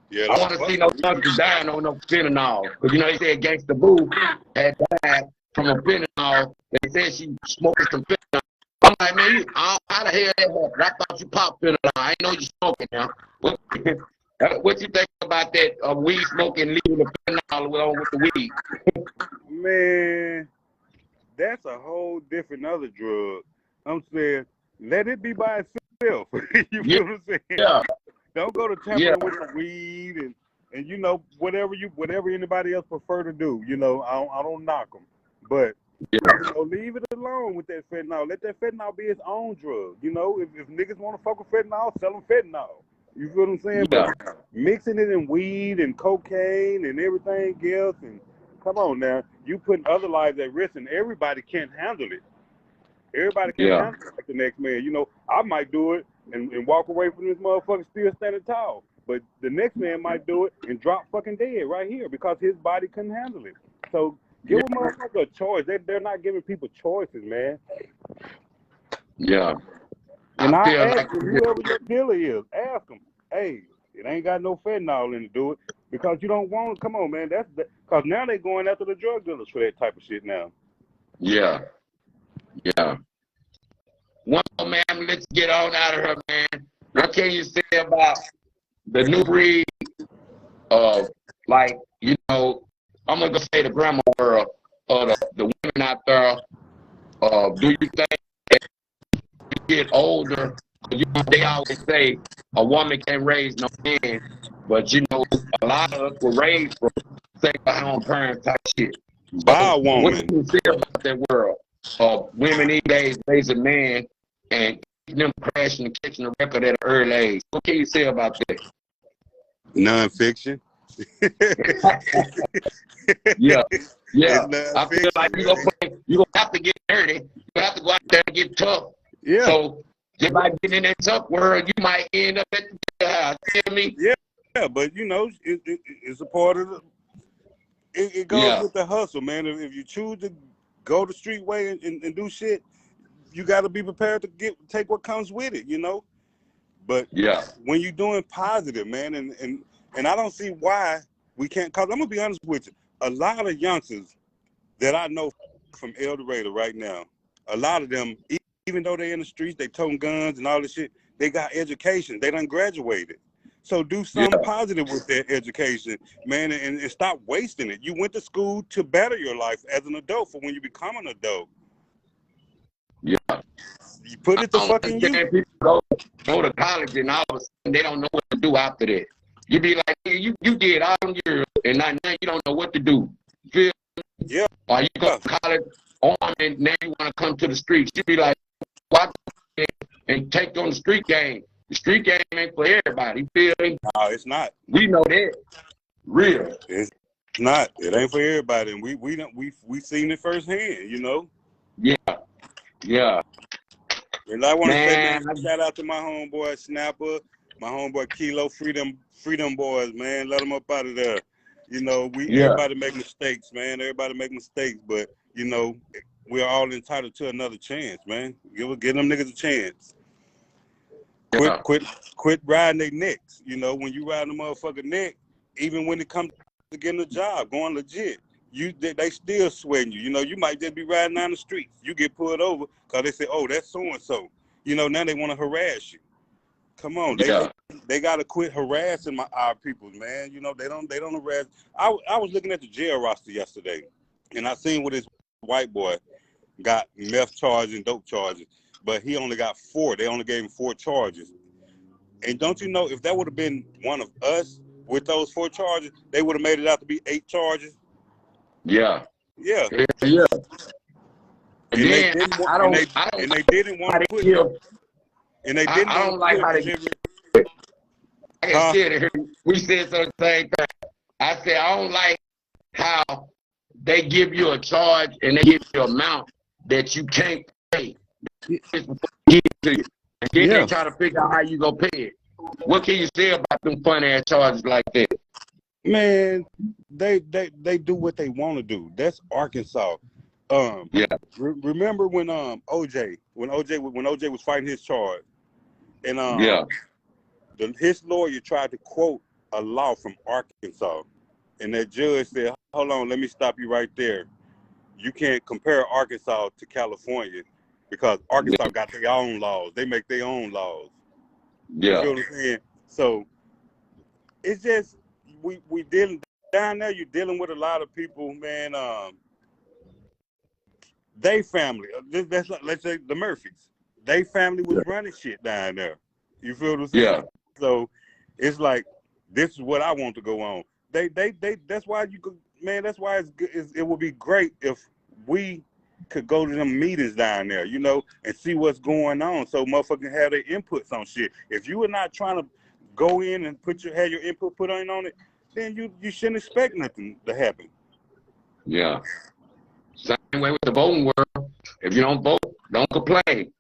Yeah, I want to see no youngsters dying on no fentanyl. Because, you know, they said Gangsta Boo had died from a fentanyl. They said she smoked some fentanyl. I'm like, man, how the hell that happened? I thought you popped fentanyl. I ain't know you smoking now. What you think about that weed smoking, leaving the fentanyl with the weed? Man, that's a whole different other drug. I'm saying, let it be by itself. You Yeah, feel what I'm saying? yeah, Don't go to yeah, tampering with the weed and you know whatever anybody else prefer to do. You know, I don't knock them, but yeah, you know, leave it alone with that fentanyl. Let that fentanyl be its own drug. You know, if niggas want to fuck with fentanyl, sell them fentanyl. You feel what I'm saying? yeah, But mixing it in weed and cocaine and everything else, and come on now, you putting other lives at risk, and everybody can't handle it. Everybody can't yeah, handle it like the next man. You know, I might do it and walk away from this motherfucker still standing tall. But the next man might do it and drop fucking dead right here because his body couldn't handle it. So give a motherfucker a choice. They're not giving people choices, man. yeah. And I I feel ask like, them, whoever your dealer is, ask them, hey, it ain't got no fentanyl in to do it because you don't want. Come on, man. Because now they going after the drug dealers for that type of shit now. yeah, yeah. One more, man, let's get on out of here, man. What can you say about the new breed of, like, you know, I'm gonna say the grandma world, or the women out there? Do you think as you get older, you know, they always say a woman can't raise no man, but you know, a lot of us were raised from single-home parent type shit. By So, a what woman. do you say about that world of women these days raising men and them crashing and catching the record at an early age? What can you say about that? Non-fiction. Yeah, yeah. It's I feel like non-fiction, you're man. gonna have to get dirty. You have to go out there and get tough. Yeah, So just by getting in that tough world, you might end up at the house. You feel me? yeah, but you know, it's a part of the. It goes Yeah, with the hustle, man. If you choose to go the street way and do shit, you got to be prepared to take what comes with it, you know. But yeah, when you're doing positive, man, and I don't see why we can't. Cause I'm gonna be honest with you, a lot of youngsters that I know from El Dorado right now, a lot of them, even though they're in the streets, they toting guns and all this shit, they got education. They done graduated. So do something yeah, positive with that education, man, and stop wasting it. You went to school to better your life as an adult for when you become an adult. yeah. You put I it to don't fucking use. understand people go to college and all of a sudden they don't know what to do after that. You be like, hey, you did all them years and now you don't know what to do. Feel? Yeah. Or you go to college on and now you want to come to the streets. You be like, watch and take on the street game. The street game ain't for everybody. You feel me? No, it's not. We know that. Real. It's not. It ain't for everybody, and we seen it firsthand, you know. Yeah, yeah. And I want to say, man, Man, shout out to my homeboy Snapper, my homeboy Kilo, freedom boys, man. Let them up out of there. You know, yeah, everybody make mistakes, man. Everybody make mistakes, but you know, we're all entitled to another chance, man. Give them niggas a chance. Quit yeah, quit quit riding their necks. You know, when you ride a motherfucker neck, even when it comes to getting a job, going legit, they still sweating you. You know, you might just be riding down the streets. You get pulled over because they say, oh, that's so and so. You know, now they want to harass you. Come on, yeah, they gotta quit harassing our people, man. You know, they don't harass. I was looking at the jail roster yesterday, and I seen what this white boy got meth charges and dope charges, but he only got 4. They only gave him 4 charges. And don't you know, if that would have been one of us with those 4 charges, they would have made it out to be 8 charges. yeah, Yeah, yeah. And and they then didn't want, I don't, I and don't they didn't want how to they put, give. and they didn't I want don't to like put how they. delivery. I get Huh? scared of hearing. We said the same thing. I said I don't like how they give you a charge and they give you an amount that you can't pay. It's before they give it to you. And then they Yeah, try to figure out how you gonna pay it. What can you say about them fun ass charges like that? man, they do what they want to do. That's Arkansas. Yeah, Remember when OJ was fighting his charge, and yeah, his lawyer tried to quote a law from Arkansas, and that judge said, "Hold on, let me stop you right there. You can't compare Arkansas to California because Arkansas got their own laws. They make their own laws. You yeah, feel what I'm saying? So it's just we dealing down there. You're dealing with a lot of people, man. they family, that's like, let's say the Murphys, they family was running shit down there. You feel what I'm saying? Yeah. So it's like, this is what I want to go on. They that's why you could, man, that's why it would be great if we could go to them meetings down there, you know, and see what's going on, so motherfuckers have their inputs on shit. If you are not trying to go in and have your input put on it, then you shouldn't expect nothing to happen. Yeah. Same way with the voting world. If you don't vote, don't complain.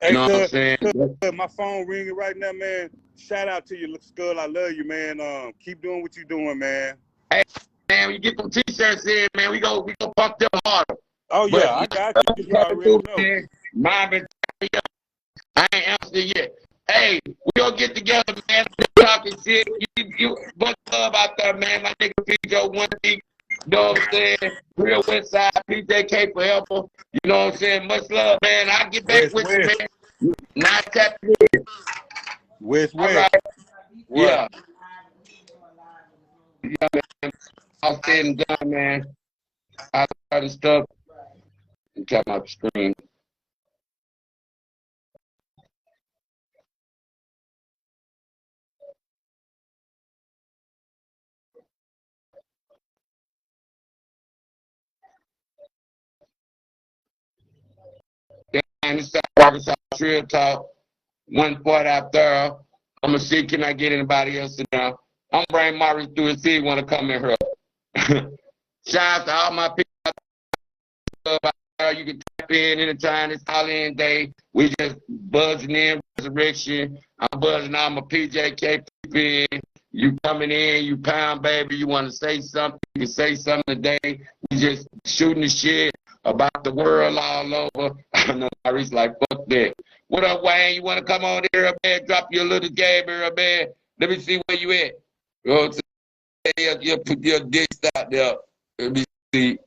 Hey, You know what I'm Scud, saying? my phone ringing right now, man. Shout out to you, Scud. I love you, man. Keep doing what you're doing, man. Hey, man, when you get them t-shirts in, man, we go pump them harder. Oh yeah, But I got you. You already know. Mine, I ain't answered yet. Hey, we gonna get together, man. Talking shit. You much love out there, man. My nigga Pedro Onedeep. You know what I'm saying? Real West Side, PJK forever. You know what I'm saying? Much love, man. I'll get back with you, man. Nice tapping in. West. All right. What? Yeah. Yeah, man. All said and done, man. I started stuff. Tap my screen. And it's Arkansas Trill Talk. 140 out there. I'm gonna see, can I get anybody else in there? I'm bringing Maurice through and see if he wanna come in here. Shout out to all my people out there. You can tap in anytime. It's Halloween day. We just buzzing in resurrection. I'm buzzing all my PJK people in. You coming in, you pound baby, you want to say something, you can say something today. We just shooting the shit about the world all over. I know Maurice like, fuck that. What up, Wayne? You want to come on here, man? Drop your little game here, man. Let me see where you at. You know what I'm saying? You put your dicks out there. Let me see.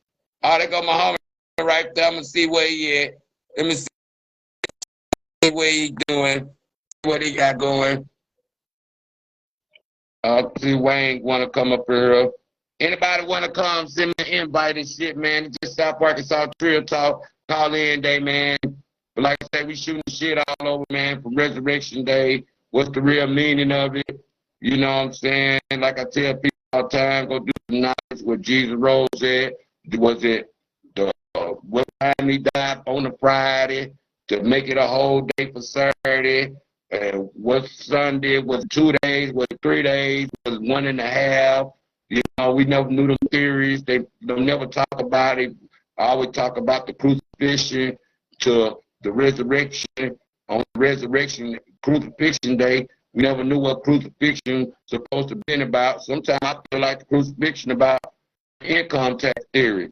Oh, there go my homie right there. I'm going to see where he at. Let me see what he doing, what he got going. See Wayne want to come up here. Anybody want to come, send me an invite and shit, man. It's just South Arkansas Trill Talk. Call in day, man. But like I said, we shooting shit all over, man, for Resurrection Day. What's the real meaning of it? You know what I'm saying? Like I tell people all the time, go do some knowledge where Jesus rose at. Was it the what time he died on a Friday to make it a whole day for Saturday? What Sunday? Was it 2 days? Was it 3 days? Was it 1.5? You know, we never knew them theories. They don't never talk about it. I always talk about the crucifixion to the resurrection. On resurrection, crucifixion day, we never knew what crucifixion supposed to be about. Sometimes I feel like the crucifixion about income tax theory.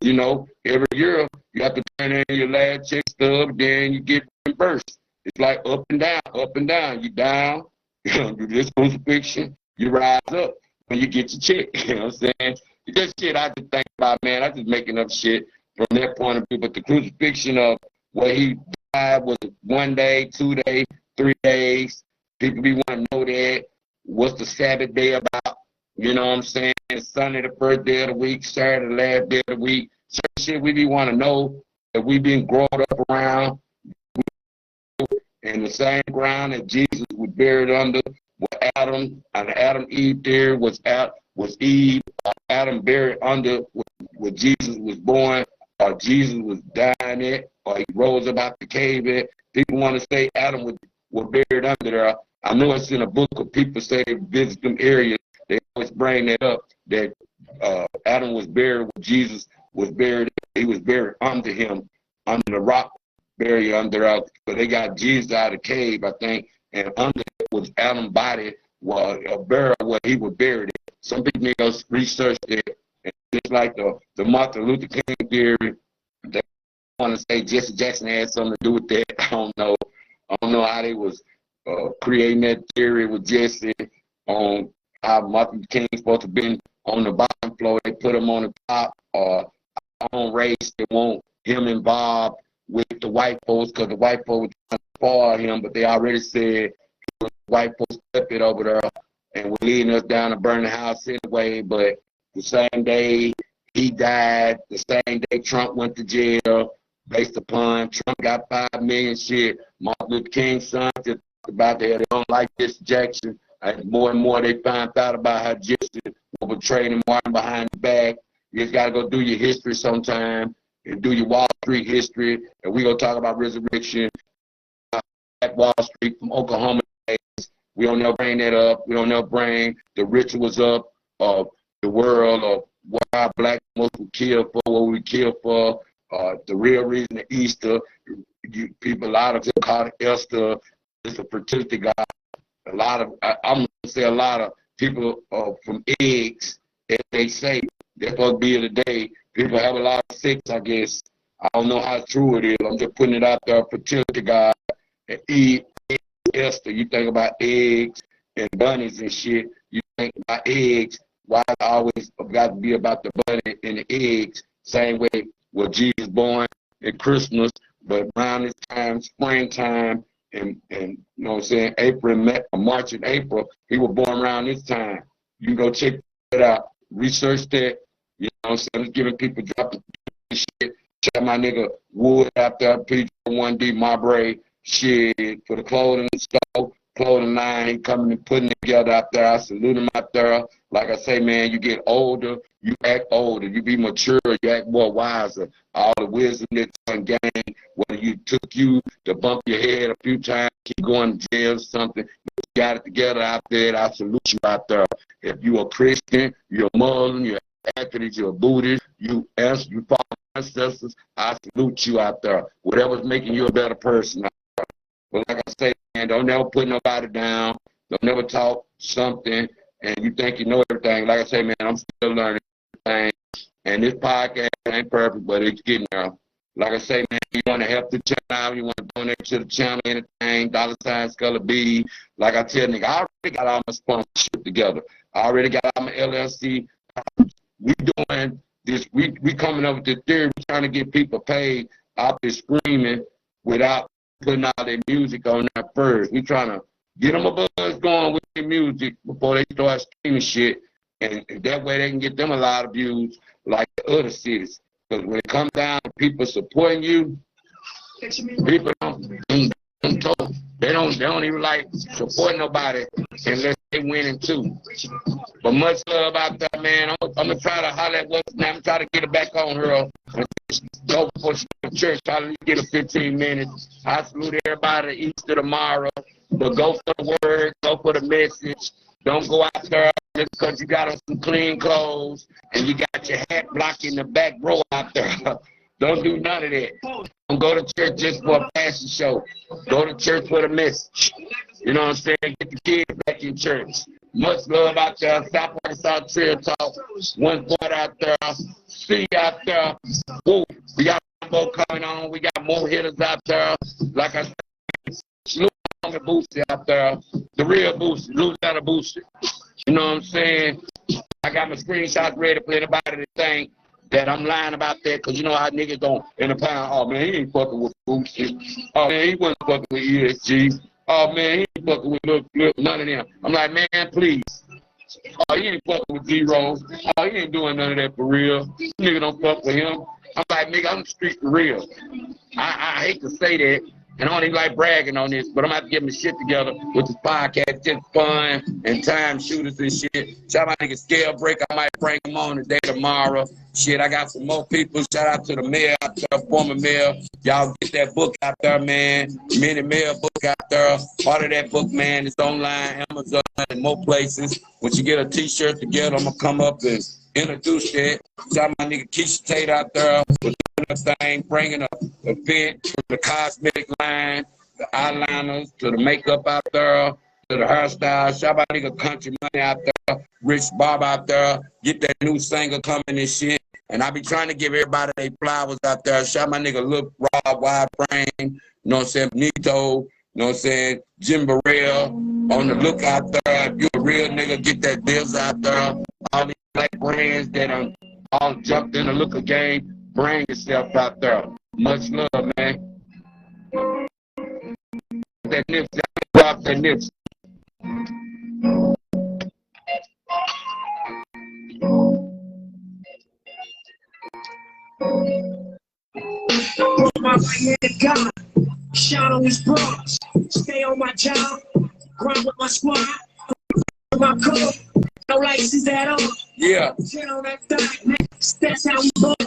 You know, every year you have to turn in your last check stub, then you get reimbursed. It's like up and down, up and down. You down, you do this crucifixion, you rise up when you get your check. You know what I'm saying? This shit I just think about, man. I just making up shit from that point of view. But the crucifixion of where he died was 1 day, 2 days, 3 days. People be want to know that. What's the Sabbath day about? You know what I'm saying? Sunday the first day of the week, Saturday the last day of the week. Certain shit we be want to know that we been growing up around in the same ground that Jesus was buried under. What Adam and Adam Eve theory was Eve. Adam buried under where Jesus was born, or Jesus was dying at, or he rose up out the cave at. People want to say Adam was buried under there. I know it's in a book of people say they visit them areas. They always bring that up, that Adam was buried where Jesus was buried. He was buried under him, under the rock, buried under out. So they got Jesus out of the cave, I think, and under it was Adam's body, was a burial where he was buried. Some people need to research it. And just like the Martin Luther King theory, they want to say Jesse Jackson had something to do with that. I don't know. I don't know how they was creating that theory with Jesse on how Martin King supposed to be on the bottom floor. They put him on the top, or on race. They want him involved with the white folks because the white folks were trying to spoil him, but they already said white folks kept it over there and were leading us down to burn the house anyway. But the same day He died the same day Trump went to jail based upon Trump got 5 million shit. Martin Luther King's son just talked about that. They don't like this Jackson. More and more they find out about how Jesse will betray him, Martin behind the back. You just got to go do your history sometime and do your Wall Street history. And we're going to talk about resurrection at Wall Street from O.G.Homie. We don't never bring that up. We don't never bring the rituals up of the world of why black folks were killed for, what we killed for, the real reason of Easter. People, a lot of them call it Esther. It's a fertility god. A lot of, I'm going to say a lot of people from eggs, as they say, they're supposed to be today. People have a lot of sex, I guess. I don't know how true it is. I'm just putting it out there. Fertility god and Eve, Esther. You think about eggs and bunnies and shit. You think about eggs. Why it always got to be about the bunny and the eggs? Same way was Jesus born at Christmas, but around this time, springtime, and you know what I'm saying, March and April, he was born around this time. You can go check it out, research that. You know what I'm saying? I'm just giving people dropping shit. Shout my nigga Wood out there, Pedro Onedeep Marbray, shit, for the clothing store, clothing line, he coming and putting it together out there. I salute him out there. Like I say, man, you get older, you act older, you be mature, you act more wiser. All the wisdom that you gained, whether you took you to bump your head a few times, keep going to jail or something, you got it together out there, I salute you out there. If you a Christian, you're a Muslim, you're Catholic, you're a Buddhist, you follow ancestors, I salute you out there. Whatever's making you a better person out there. But like I say, man, don't never put nobody down, don't never talk something, and you think you know everything. Like I say, man, I'm still learning everything. And this podcast ain't perfect, but it's getting there. Like I say, man, you want to help the channel, you want to donate to the channel, anything, $ Sculler B. Like I tell nigga, I already got all my sponsorship together. I already got all my LLC. We doing this, we coming up with the theory, we trying to get people paid out there screaming without putting all their music on there first. We trying to get them a buzz going with their music before they start streaming shit. And that way they can get them a lot of views like the other cities. Because when it comes down to people supporting you, people don't even like supporting nobody unless they winning too. But much love out there, man. I'm gonna try to holler at what's name. I'm try to get it back on her. Go before she go to church. Try to get her 15 minutes. I salute everybody Easter tomorrow. But go for the word, go for the message. Don't go out there just because you got on some clean clothes and you got your hat blocking the back row out there. Don't do none of that. Don't go to church just for a fashion show. Go to church for the message. You know what I'm saying? Get the kids back in church. Much love out there. South Trill Talk. One part out there. See you out there. Woo. We got more coming on. We got more hitters out there. Like I said, salute on the booster out there. The real booster. Lose out a booster. You know what I'm saying? I got my screenshots ready for anybody to think that I'm lying about that, because you know how niggas don't in the pound. Oh man, he ain't fucking with Boosie. Oh man, he wasn't fucking with ESG. Oh man, he ain't fucking with look, none of them. I'm like, man, please. Oh, he ain't fucking with Zero. Oh, he ain't doing none of that for real. This nigga don't fuck with him. I'm like, nigga, I'm the street for real. I hate to say that, and I don't even like bragging on this, but I'm gonna have to get my shit together with this podcast. Just fun and time shooters and shit. Shout out my nigga Scale Break. I might bring him on today, tomorrow. Shit, I got some more people. Shout out to the mayor out there, former mayor. Y'all get that book out there, man. Mini mayor book out there. Part of that book, man, is online, Amazon, and more places. Once you get a t-shirt together, I'm gonna come up and introduce that. Shout out my nigga Keisha Tate out there for doing the thing, bringing a event to the cosmetic line, the eyeliners, to the makeup out there, to the hairstyle. Shout out my nigga Country Money out there, Rich Bob out there. Get that new singer coming and shit. And I be trying to give everybody their flowers out there. Shout my nigga Lil Rob, Wide Frame, you know what I'm saying, Nito, you know what I'm saying, Jim Burrell, on the look out there. If you a real nigga, get that deals out there. All these black brands that all jumped in the looker game, bring yourself out there. Much love, man. That nips, drop that nips. My right hand God, shine on these bras, stay on my job, grind with my squad, my code, no license at all. Yeah. Shit on that thing, man. That's how we ball.